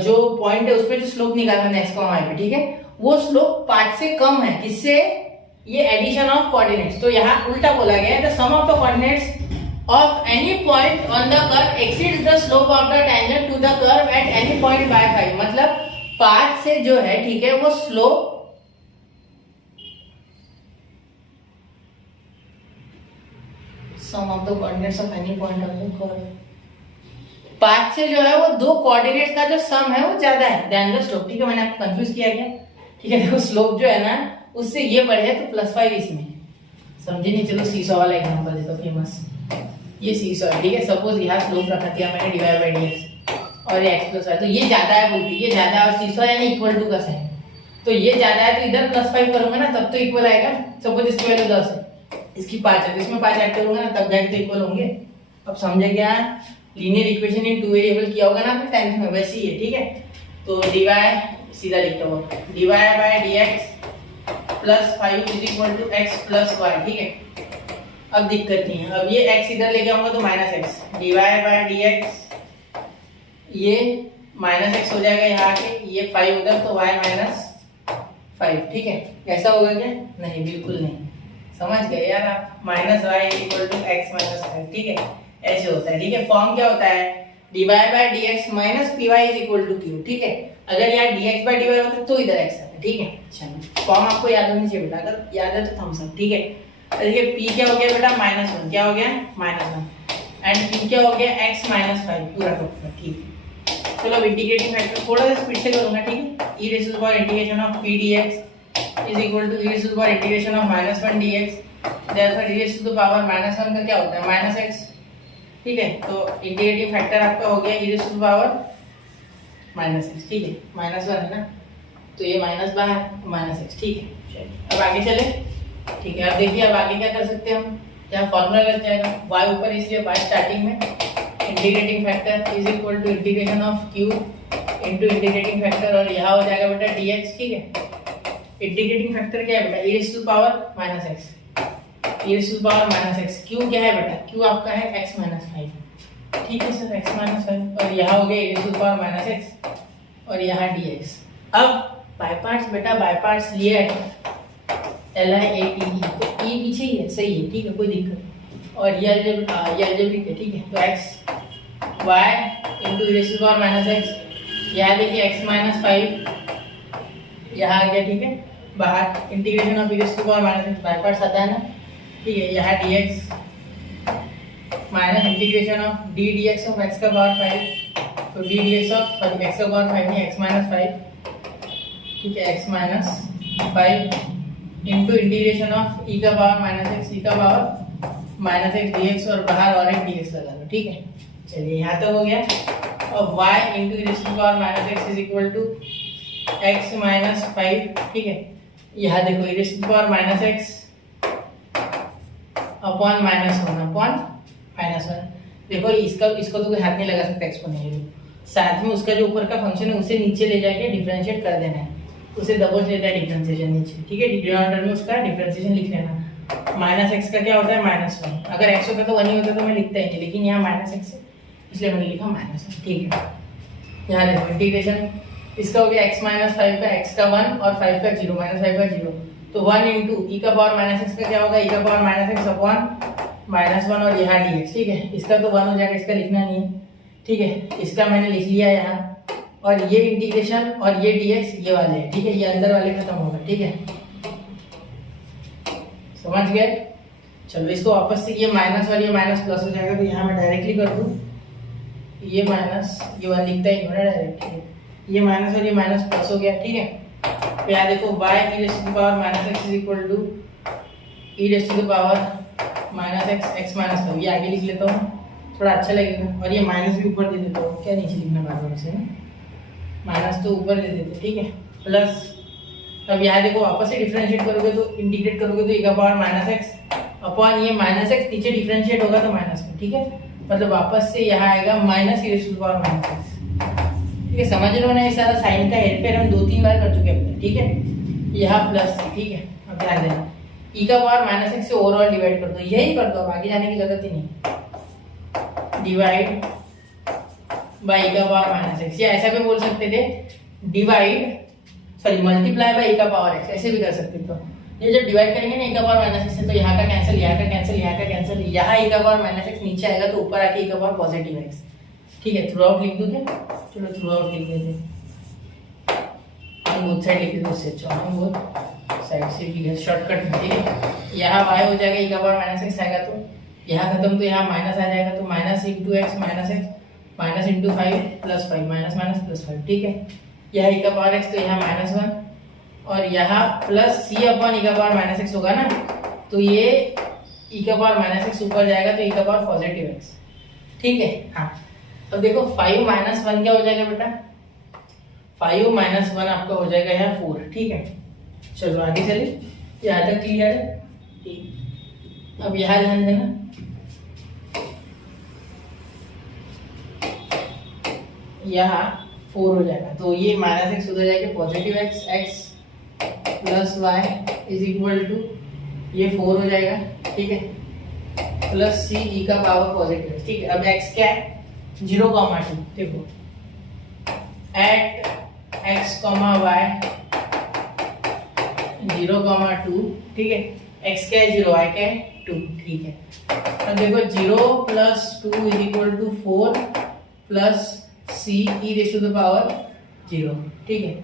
जो पॉइंट है उस पे जो स्लोप निकालना है x, y पे, ठीक है, वो स्लोप पार्ट से कम है, किससे, ये एडिशन ऑफ कोऑर्डिनेट्स। तो यहाँ उल्टा बोला गया है, the sum of the coordinates of any point on the curve exceeds the slope of the tangent to the curve at any point by 5, मतलब पार्ट से जो है, ठीक है, वो slope sum of the coordinates of any point on the curve, path से जो है वो दो कोऑर्डिनेट्स का जो सम है वो ज्यादा है देन द स्लोप, ठीक है। मैंने आपको कंफ्यूज किया गया, ठीक है। देखो स्लोप जो है ना उससे ये बढ़े तो +5 इसमें, समझे नहीं। चलो सीसॉ वाला एग्जांपल देता फेमस, ये सीसॉ है, ठीक है। सपोज यहाँ स्लोप रखा दिया मैंने dy/dx और ये x + y, तो ये ज्यादा है बोलती है, ये ज्यादा, और सीसॉ यानी इक्वल टू का साइन, तो ये ज्यादा है तो इधर +5 करूंगा ना तब तो इक्वल आएगा। सपोज इसकी वैल्यू 10 है, इसकी 5 है, तो इसमें 5 ऐड करूंगा ना तब जाके तो इक्वल होंगे। अब समझे क्या, लीनियर इक्वेशन इन 2 वेरिएबल किया होगा ना आपने 10th में, वैसे ही है, ठीक है। तो dy सीधा लिखता हूँ, dy/dx + 5 = x + y, ठीक है। अब दिक्कत नहीं है, अब ये x इधर लेके आऊंगा तो -x, dy/dx ये -x हो जाएगा यहाँ के, ये 5 उधर तो y -5, ठीक है। ऐसा होगा क्या, नहीं बिल्कुल नहीं, समझ गए यार आप, -y = x - 5, ठीक है, ऐसे होता है, ठीक है। फॉर्म क्या होता है, dy/dx - py = q, ठीक है। अगर यहाँ dx/dy होता तो इधर x आता, ठीक है। चलो फॉर्म आपको याद होनी चाहिए बेटा, अगर याद है तो थम्स अप, ठीक है। देखिए p क्या हो गया बेटा -1, क्या हो गया -1, एंड q क्या हो गया x -5 पूरा का पूरा। ठीक है, चलो अब इंटीग्रेटिंग फैक्टर थोड़ा सा स्पीड से करूंगा। ठीक है, e raise to the power integration of p dx is equal to e raise to the power integration of -1 dx, therefore e raise to the power -1 का क्या होता है -x। ठीक है, तो इंटीग्रेटिंग फैक्टर आपका हो गया e raise to the power -x। ठीक है, -1 है ना, तो ये माइनस बाहर -x। ठीक है, अब आगे चले। ठीक है, अब देखिए अब आगे क्या कर सकते हैं हम, यहाँ फॉर्मूला लग जाएगा y ऊपर, इसलिए y स्टार्टिंग में integrating factor is equal to integration of q into integrating factor, और यहाँ हो जाएगा बेटा dx। ठीक है, इंटीग्रेटिंग फैक्टर क्या है बेटा e raise to the power -x, e raise to the power -x। q क्या है बेटा, q आपका है x -5। ठीक है सर, x -5, और यहाँ हो गया e raise to the power -x और यहाँ dx। अब बाय पार्ट्स बेटा, बाय पार्ट्स लिए Li A T E, तो E पीछे ही है, सही है। ठीक है, कोई दिक्कत नहीं, और ये अलजेब्रिक है। ठीक है, तो x y into e raise to the power -x, यहाँ देखिए x -5 यहाँ आ गया। ठीक है, बाहर integration of e raise to the power -x by parts आता है ना। ठीक है, यहाँ dx minus integration of d dx of x का पावर 5, तो d dx of sorry x का पावर 5 नहीं x -5। ठीक है, x -5 into integration of e का पावर -x, e का पावर -x dx, और बाहर और एक dx लगा लो। ठीक है, चलिए यहाँ तक हो गया। और y into e raise to the power -x is equal to x -5। ठीक है, यहाँ देखो e raise to the power -x upon -1 upon -1। देखो इसको तो कोई हाथ नहीं लगा सकता एक्सपोनेंशियल, साथ में उसका जो ऊपर का फंक्शन है उसे नीचे ले जाके डिफरेंशिएट कर देना है, उसे दबोच लेता है डिफरेंशिएशन नीचे। ठीक है, डिनोमिनेटर में उसका डिफरेंशिएशन लिख लेना। -x का क्या होता है -1, अगर x होता तो 1 ही होता तो मैं लिखता ही नहीं, लेकिन यहाँ -x है इसलिए मैंने लिखा -1। ठीक है, यहाँ देखो इंटीग्रेशन इसका हो गया x -5 का x का 1 और 5 का 0, -5 का 0, तो 1 इंटू e का पावर -x का क्या होगा e का पावर -x अपॉन -1 और यहाँ dx। ठीक है, इसका तो 1 हो जाएगा, इसका लिखना नहीं है। ठीक है, इसका मैंने लिख लिया यहाँ, और ये इंटीग्रेशन और ये dx ये वाले हैं। ठीक है, ये अंदर वाले खत्म होगा। ठीक है, समझ गए। चलो इसको वापस से, ये माइनस और ये माइनस प्लस हो जाएगा, तो यहाँ मैं डायरेक्टली कर दूँ, ये माइनस ये वाला लिखता ही नहीं होना डायरेक्ट, ये माइनस और ये माइनस प्लस हो गया। ठीक है, तो यहाँ देखो y e raise to the power -x is equal to e raise to the power -x -5, ये आगे लिख लेता हूँ थोड़ा अच्छा लगेगा, और ये माइनस भी ऊपर दे देता हूँ, क्या नीचे लिखना बार-बार से, माइनस तो ऊपर दे देते। ठीक है, प्लस अब यहाँ देखो वापस से डिफरेंशिएट करोगे तो इंटीग्रेट करोगे तो e का पावर -x अपॉन ये -x नीचे डिफरेंशिएट होगा तो -1। ठीक है, मतलब वापस से यहाँ आएगा -e raise to the power -x। ठीक है, समझ रहे हो ना, ये सारा साइन का हेरफेर हम 2-3 बार कर चुके हैं। ठीक है, यहाँ प्लस। ठीक है, अब ध्यान देना e का पावर -x से ओवरऑल डिवाइड कर दो, यही कर दो, अब आगे जाने की जरूरत ही नहीं। डिवाइड बाय e का पावर -x, या ऐसा भी बोल सकते थे divide sorry multiply by e का पावर x, ऐसे भी कर सकते थे। ये जब डिवाइड करेंगे ना e का पावर -x से, तो यहाँ का कैंसिल, यहाँ का कैंसिल, यहाँ का कैंसिल, यहाँ e का पावर -x नीचे आएगा तो ऊपर आके e का पावर पॉजिटिव x। ठीक है, थ्रू आउट लिख दो क्या, चलो थ्रू आउट लिख देते हैं, हम बोथ साइड लिख दो, उससे अच्छा हम बोथ साइड से भी शॉर्टकट में। ठीक है, यहाँ y हो जाएगा e का पावर -x आएगा, तो यहाँ खत्म, तो यहाँ माइनस आ जाएगा, तो minus into x minus into 5 plus 5 minus plus 5। ठीक है, यहाँ e का पावर x, तो यहाँ -1, और यहाँ प्लस c अपॉन e का पावर -x होगा ना, तो ये e का पावर -x ऊपर जाएगा तो e का पावर पॉजिटिव x। ठीक है, हाँ, अब देखो 5 - 1 क्या हो जाएगा बेटा, 5 - 1 आपका हो जाएगा यहाँ 4। ठीक है, चलो आगे चले, यहाँ तक क्लियर है। ठीक, अब यहाँ ध्यान देना, यहाँ 4 हो जाएगा, तो ये -x उधर जाके positive x plus y is equal to ये 4 हो जाएगा। ठीक है, प्लस c e का पावर पॉजिटिव। ठीक है, अब x क्या है 0,2, देखो एट x, y 0,2। ठीक है, x क्या है 0, y क्या है 2। ठीक है, अब देखो 0 + 2 is equal to 4 plus c e raise to the power 0। ठीक है,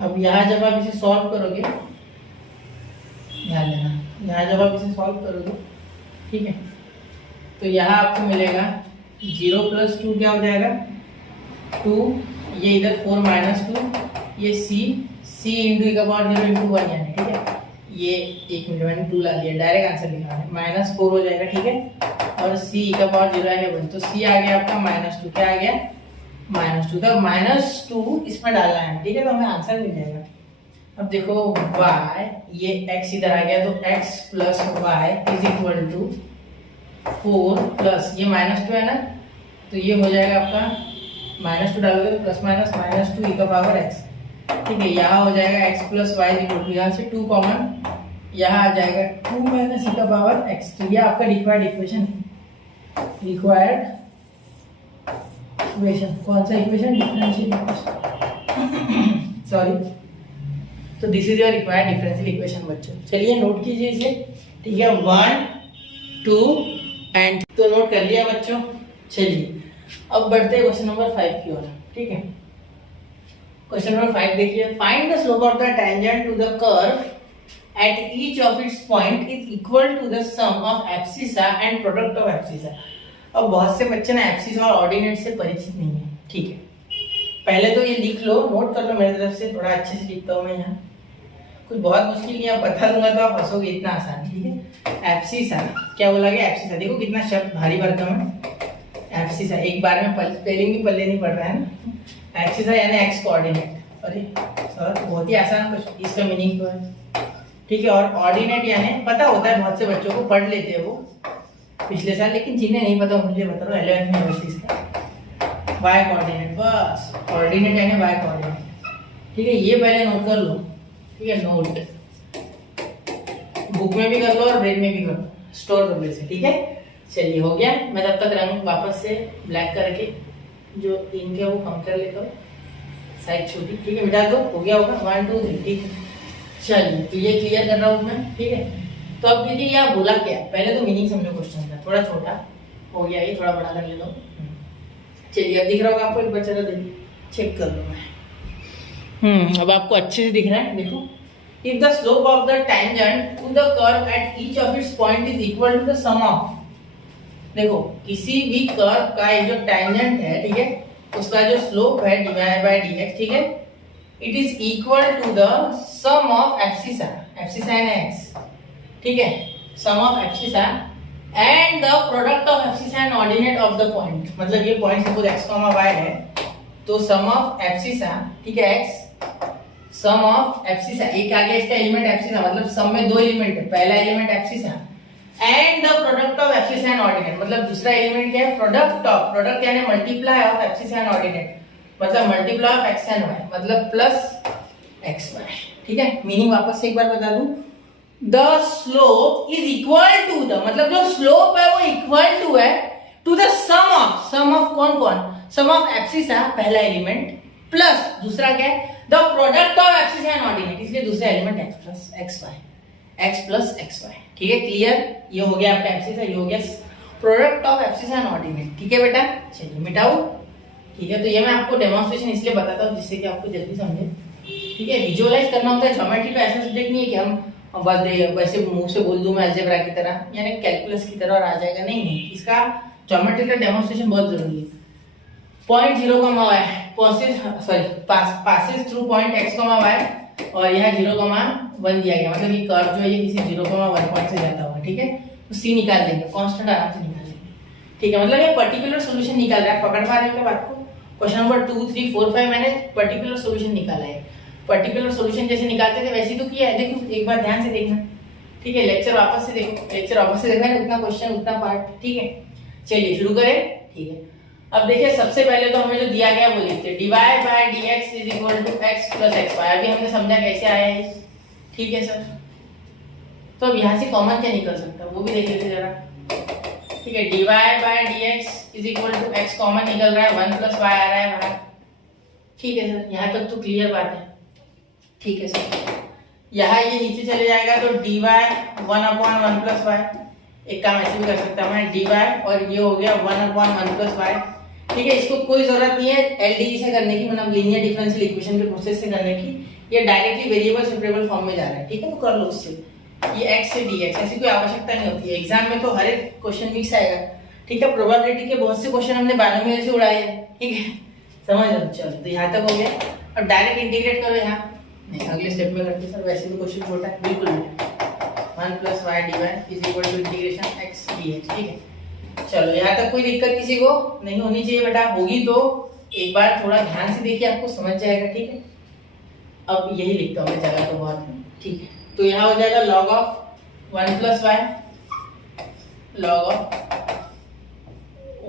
अब यहाँ जब आप इसे सॉल्व करोगे, ध्यान देना यहाँ जब आप इसे सॉल्व करोगे, ठीक है, तो यहाँ आपको मिलेगा 0 + 2 क्या हो जाएगा 2, ये इधर 4 - 2, ये c इंटू e का पावर 0 इंटू 1 यानी, ठीक है, ये 1 मिनट मैंने 2 ला दिया, डायरेक्ट आंसर लिखा है, -4 हो जाएगा, ठीक है, और c e का पावर 0 यानी 1, तो c आ गया आपका -2, क्या आ गया -2, तो -2 इसमें डालना है, ठीक है, तो हमें आंसर मिल जाएगा। अब देखो y, ये x इधर आ गया, तो x + y = 4 प्लस ये -2 है ना, तो ये हो जाएगा आपका -2 डालोगे तो ±-2 e का पावर x, ठीक है, यहाँ हो जाएगा x + y = यहाँ से 2 कॉमन, यहाँ आ जाएगा 2 - e का पावर x, तो ये आपका रिक्वायर्ड इक्वेशन है। रिक्वायर्ड इक्वेशन कौन सा इक्वेशन? डिफरेंशियल इक्वेशन, सॉरी, तो this is your required differential equation बच्चों। चलिए नोट कीजिए इसे, ठीक है, 1 2 एंड, तो नोट कर लिया बच्चों। चलिए अब बढ़ते हैं क्वेश्चन नंबर 5 की ओर, ठीक है। क्वेश्चन नंबर 5 देखिए, find the slope of the tangent to the curve at each of its point is equal to the sum of abscissa and product of abscissa. अब बहुत से बच्चे ना एब्सिसा और ऑर्डिनेट से परिचित नहीं है, ठीक है, पहले तो ये लिख लो, नोट कर लो मेरी तरफ से, थोड़ा अच्छे से लिखता हूँ मैं यहाँ, कुछ बहुत मुश्किल नहीं, आप बता दूंगा तो आप हंसोगे, इतना आसान, ठीक है। एब्सिसा क्या बोला गया? एब्सिसा, देखो कितना शब्द भारी भरकम है, एब्सिसा, एक बार में स्पेलिंग भी पल्ले नहीं पड़ रहा है ना। एब्सिसा यानी एक्स कोऑर्डिनेट, अरे सर बहुत ही आसान, कुछ इसका मीनिंग तो है, ठीक है, और ऑर्डिनेट यानी पता होता है, बहुत से बच्चों को पढ़ लेते हैं वो पिछले साल, लेकिन जिन्हें नहीं पता उनके लिए बता रहा हूँ, 11th में होती इसका वाई कोऑर्डिनेट, बस ऑर्डिनेट यानी वाई कोऑर्डिनेट, ठीक है, ये पहले नोट कर लो, ठीक है, नोट बुक में भी कर लो और ब्रेन में भी कर लो, स्टोर कर लो इसे, ठीक है। चलिए हो गया, मैं तब तक रंग वापस से ब्लैक करके जो इनके वो कम कर लेता हूँ, साइज छोटी, ठीक है, मिटा दो, हो गया होगा 1 2 3, ठीक है। चलिए तो ये क्लियर कर रहा हूँ मैं, ठीक है। तो अब देखिए यहाँ बोला क्या, पहले तो मीनिंग समझो क्वेश्चन का, थोड़ा छोटा हो गया, ये थोड़ा बड़ा कर लेता हूँ। चलिए अब दिख रहा होगा आपको, एक बार चलो देखिए, चेक कर लो मैं, अब आपको अच्छे से दिख रहा है, देखो, if the slope of the tangent to the curve at each of its point is equal to the sum of, देखो किसी भी कर्व का ये जो टेंजेंट है, ठीक है, उसका जो स्लोप है dy/dx, ठीक है, it is equal to the sum of abscissa, abscissa and x, ठीक है, sum of abscissa and the product of abscissa and ordinate of the point, मतलब ये पॉइंट सपोज x, y है, तो सम ऑफ एब्सिसा, ठीक है, x सम ऑफ एब्सिसा, एक आ गया इसका एलिमेंट एब्सिसा, मतलब सम में 2 एलिमेंट है, पहला element abscissa and the product of abscissa and ordinate, मतलब दूसरा एलिमेंट क्या है? प्रोडक्ट ऑफ, प्रोडक्ट यानी multiply of abscissa and ordinate, मतलब multiply of x and y, मतलब प्लस xy, ठीक है। मीनिंग वापस से एक बार बता दूं, the slope is equal to the, मतलब जो स्लोप है वो इक्वल टू है टू द सम ऑफ कौन कौन? सम ऑफ एब्सिसा पहला एलिमेंट प्लस दूसरा क्या है? The product of abscissa and ordinate, इसलिए दूसरा element x plus xy, x plus xy, ठीक है, क्लियर। ये हो गया आपका एब्सिसा, ये हो गया product of abscissa and ordinate, ठीक है बेटा। चलिए मिटाओ, ठीक है, तो ये मैं आपको डेमोन्स्ट्रेशन इसलिए बताता हूँ जिससे कि आपको जल्दी समझे, ठीक है। विजुअलाइज करना होता है, ज्योमेट्री का ऐसा सब्जेक्ट नहीं है कि हम बस वैसे मुंह से बोल दूं मैं अलजेब्रा की तरह, यानी कैलकुलस की तरह और आ जाएगा, नहीं नहीं, इसका ज्योमेट्री का डेमोन्स्ट्रेशन बहुत जरूरी है। Point 0, passes through point x, y और यहाँ 0, 1 दिया गया, मतलब ये कर्व जो है ये किसी 0, 1 पॉइंट से जाता होगा, ठीक है, तो c निकाल देंगे, कांस्टेंट आराम से निकाल देंगे, ठीक है, मतलब ये पर्टिकुलर सॉल्यूशन निकाल रहा है, पकड़ पा रहे हैं बात को। क्वेश्चन नंबर 2 3 4 5 मैंने पर्टिकुलर सॉल्यूशन निकाला है, पर्टिकुलर सॉल्यूशन जैसे निकालते थे वैसे ही तो किया है, देखो एक बार ध्यान से देखना, ठीक है, लेक्चर वापस से देखो, लेक्चर वापस से देखना है, उतना क्वेश्चन उतना पार्ट, ठीक है। चलिए शुरू करें, ठीक है। अब देखिए सबसे पहले तो हमें जो दिया गया वो लिखते हैं, dy/dx is equal to x plus xy, अभी हमने समझा कैसे आया है, ठीक है सर। तो अब यहाँ से कॉमन क्या निकल सकता है वो भी देख लेते जरा, ठीक है, dy/dx is equal to x common निकल रहा है, 1 प्लस y आ रहा है बाहर, ठीक है सर, यहाँ तक तो क्लियर बात है, ठीक है सर। यहाँ ये नीचे चले जाएगा तो dy 1/1 प्लस y, एक काम ऐसे भी कर सकता हूँ मैं, dy और ये हो गया 1/1 प्लस y, ठीक है। इसको कोई जरूरत नहीं है एलडीई से करने की, मतलब लीनियर डिफरेंशियल इक्वेशन के प्रोसेस से करने की, ये डायरेक्टली वेरिएबल सेपरेबल फॉर्म में जा रहा है, ठीक है, तो कर लो उससे, ये x से dx, ऐसी कोई आवश्यकता नहीं होती है। एग्जाम में तो हर एक क्वेश्चन मिक्स आएगा, ठीक है। प्रोबेबिलिटी के बहुत से क्वेश्चन हमने बायनोमियल से उड़ाए हैं, ठीक है, समझ लो। चलो तो यहाँ तक हो गया। अब डायरेक्ट इंटीग्रेट करो यहाँ, नहीं अगले स्टेप में करते सर, वैसे तो क्वेश्चन छोटा है बिल्कुल। 1 + y dy is equal to integration x dx, ठीक है। चलो यहाँ तक कोई दिक्कत किसी को नहीं होनी चाहिए बेटा, होगी तो एक बार थोड़ा ध्यान से देखिए, आपको समझ जाएगा, ठीक है। अब यही लिखता हूँ मैं, जगह तो बहुत है, ठीक है। तो यहाँ हो जाएगा log of 1 + y, log of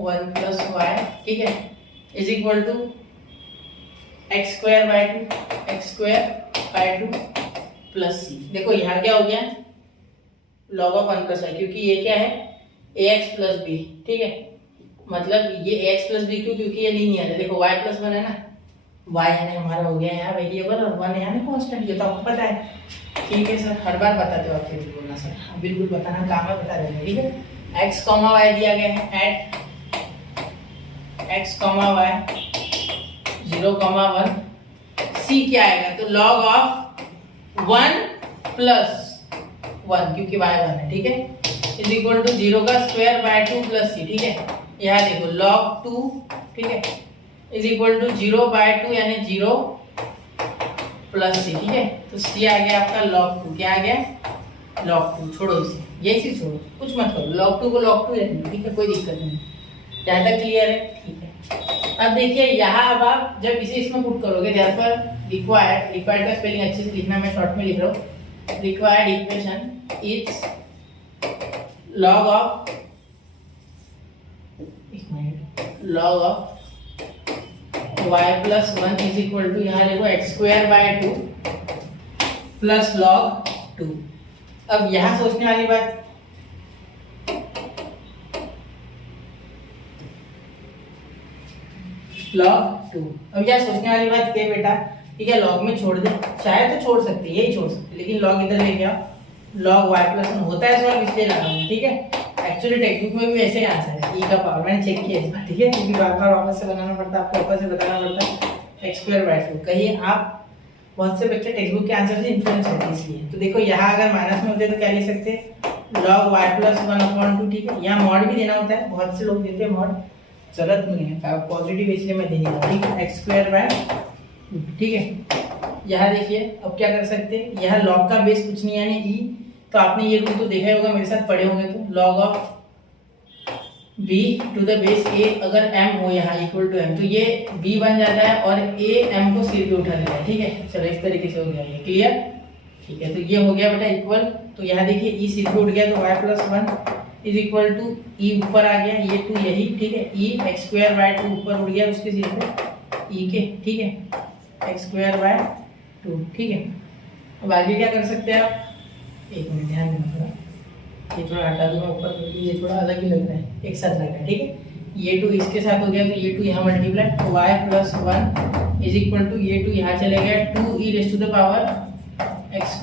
1 + y, ठीक है, is equal to x² plus c। देखो यहाँ क्या हो गया, log ऑफ 1 + y, क्योंकि ये क्या है ax + b, ठीक है। मतलब ये ax + b क्यों, क्योंकि ये लीनियर है। देखो y + 1 है ना, y यानी हमारा हो गया यहाँ वेरिएबल और 1 यानी कांस्टेंट, ये तो आपको पता है, ठीक है सर। हर बार बताते हो आप, फिर बोलना सर, हाँ बिल्कुल बताना, काम है बता रहे हैं, ठीक है। x, y दिया गया है एट x, y 0, 1, c क्या आएगा, तो log ऑफ 1 + 1 क्योंकि y 1 है, ठीक है, इज इक्वल टू 0² 2 + c, ठीक है। यहाँ देखो log 2, ठीक है, इज इक्वल टू 0/2 यानी 0 + c, ठीक है। तो c आ गया आपका log 2, क्या आ गया log 2, छोड़ो इसे, ये चीज छोड़ो, कुछ मत करो, log 2 को log 2 रहने, ठीक है, कोई दिक्कत नहीं। यहाँ तक क्लियर है, ठीक है। अब देखिए यहाँ, अब आप जब इसे इसमें पुट करोगे, पर रिक्वायर्ड का स्पेलिंग अच्छे से लिखना, मैं शॉर्ट में लिख रहा हूँ। Required equation is log of, log of y + 1 is equal to, यहाँ देखो x² 2 प्लस log 2। अब यहाँ सोचने वाली बात, log 2, अब यहाँ सोचने वाली बात क्या बेटा, ठीक है, log में छोड़ दे, चाहे तो छोड़ सकते, यही छोड़ सकते, लेकिन log इधर लेके आओ, log y + 1 होता है सवाल इसलिए लगा हूँ, ठीक है। एक्चुअली टेक्निक में भी ऐसे ही आंसर है, e का पावर, मैंने चेक किया इस बार, ठीक है, क्योंकि बार बार वापस से बनाना पड़ता है, आपको वापस से बताना पड़ता है। x² 2, कहीं आप, बहुत से बच्चे टेक्स्ट बुक के आंसर से इन्फ्लुएंस होते हैं, इसलिए। तो देखो यहाँ अगर माइनस में होते तो क्या लिख सकते, log y + 1/2, ठीक है। यहाँ मॉड भी देना होता है, बहुत से लोग देते हैं मॉड, जरूरत नहीं है, पॉजिटिव इसलिए मैं देने वाला, ठीक है, x² 2, ठीक है। यहाँ देखिए अब क्या कर सकते हैं, यहाँ log का बेस कुछ नहीं यानी e, तो आपने ये रूल तो देखा ही होगा, मेरे साथ पढ़े होंगे, तो log of b to the base a, अगर m हो यहाँ इक्वल टू m, तो ये b बन जाता है और a m को सिर पे उठा लेता है, ठीक है। चलो इस तरीके से हो गया ये, क्लियर, ठीक है। तो ये हो गया बेटा इक्वल, तो यहाँ देखिए e सिर पे उठ गया, तो y + 1 is equal to e ऊपर आ गया, ये 2 यही, ठीक है, e x² 2 ऊपर उठ गया उसके सिर पे e के, ठीक है, x² 2, ठीक है। अब आगे क्या कर सकते हैं आप, एक मिनट ध्यान देना थोड़ा, ये थोड़ा हटा दूँ मैं ऊपर, ये थोड़ा अलग ही लग रहा है, एक साथ लग रहा है, ठीक है। ये 2 इसके साथ हो गया, तो ये 2 यहाँ मल्टीप्लाई, तो y + 1 इज इक्वल टू, ये 2 यहाँ चले गया, 2e⁻² x²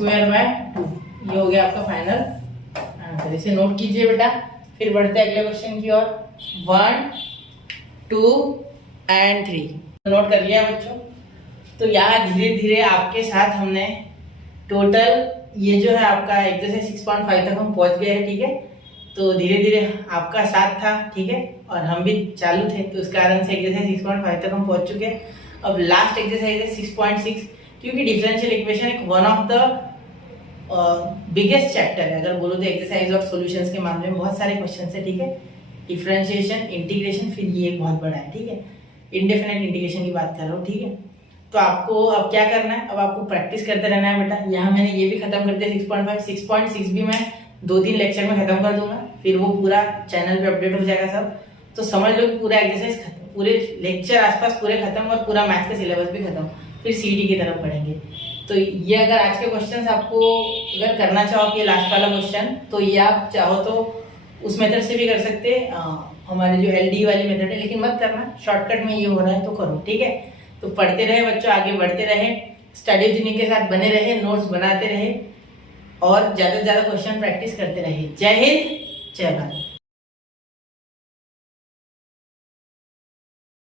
2, ये हो गया आपका फाइनल आंसर। इसे नोट कीजिए बेटा, फिर बढ़ते हैं अगले क्वेश्चन की ओर। 1, 2 and 3 नोट कर लिया बच्चों। तो यहाँ धीरे धीरे आपके साथ हमने टोटल ये जो है आपका एक्सरसाइज 6.5 तक हम पहुंच गए हैं, ठीक है। तो धीरे धीरे आपका साथ था, ठीक है, और हम भी चालू थे, तो इस कारण से एक्सरसाइज 6.5 तक हम पहुंच चुके हैं। अब लास्ट एक्सरसाइज है 6.6, क्योंकि डिफरेंशियल इक्वेशन एक one of the biggest chapter है, अगर बोलो तो एक्सरसाइज और सॉल्यूशंस के मामले में बहुत सारे क्वेश्चन है, ठीक है। डिफरेंशिएशन, इंटीग्रेशन, फिर ये एक बहुत बड़ा है, ठीक है, इंडेफिनेट इंटीग्रेशन की बात कर रहा हूँ, ठीक है। तो आपको अब क्या करना है, अब आपको प्रैक्टिस करते रहना है बेटा। यहाँ मैंने ये भी खत्म कर दिया 6.5, 6.6 भी मैं 2-3 लेक्चर में खत्म कर दूंगा, फिर वो पूरा चैनल पे अपडेट हो जाएगा सब। तो समझ लो कि पूरा एक्सरसाइज खत्म, पूरे लेक्चर आसपास पूरे खत्म, और पूरा मैथ्स का सिलेबस भी खत्म, फिर सीडी की तरफ पढ़ेंगे। तो ये अगर आज के क्वेश्चन आपको अगर करना चाहो कि लास्ट वाला क्वेश्चन, तो ये आप चाहो तो उस मेथड से भी कर सकते, हमारे जो LD वाली मेथड है, लेकिन मत करना, शॉर्टकट में ये हो रहा है तो करो, ठीक है। तो पढ़ते रहे बच्चों, आगे बढ़ते रहे, स्टडी जिन्हीं के साथ बने रहे, नोट्स बनाते रहे और ज्यादा से ज्यादा क्वेश्चन प्रैक्टिस करते रहे। जय हिंद, जय भारत।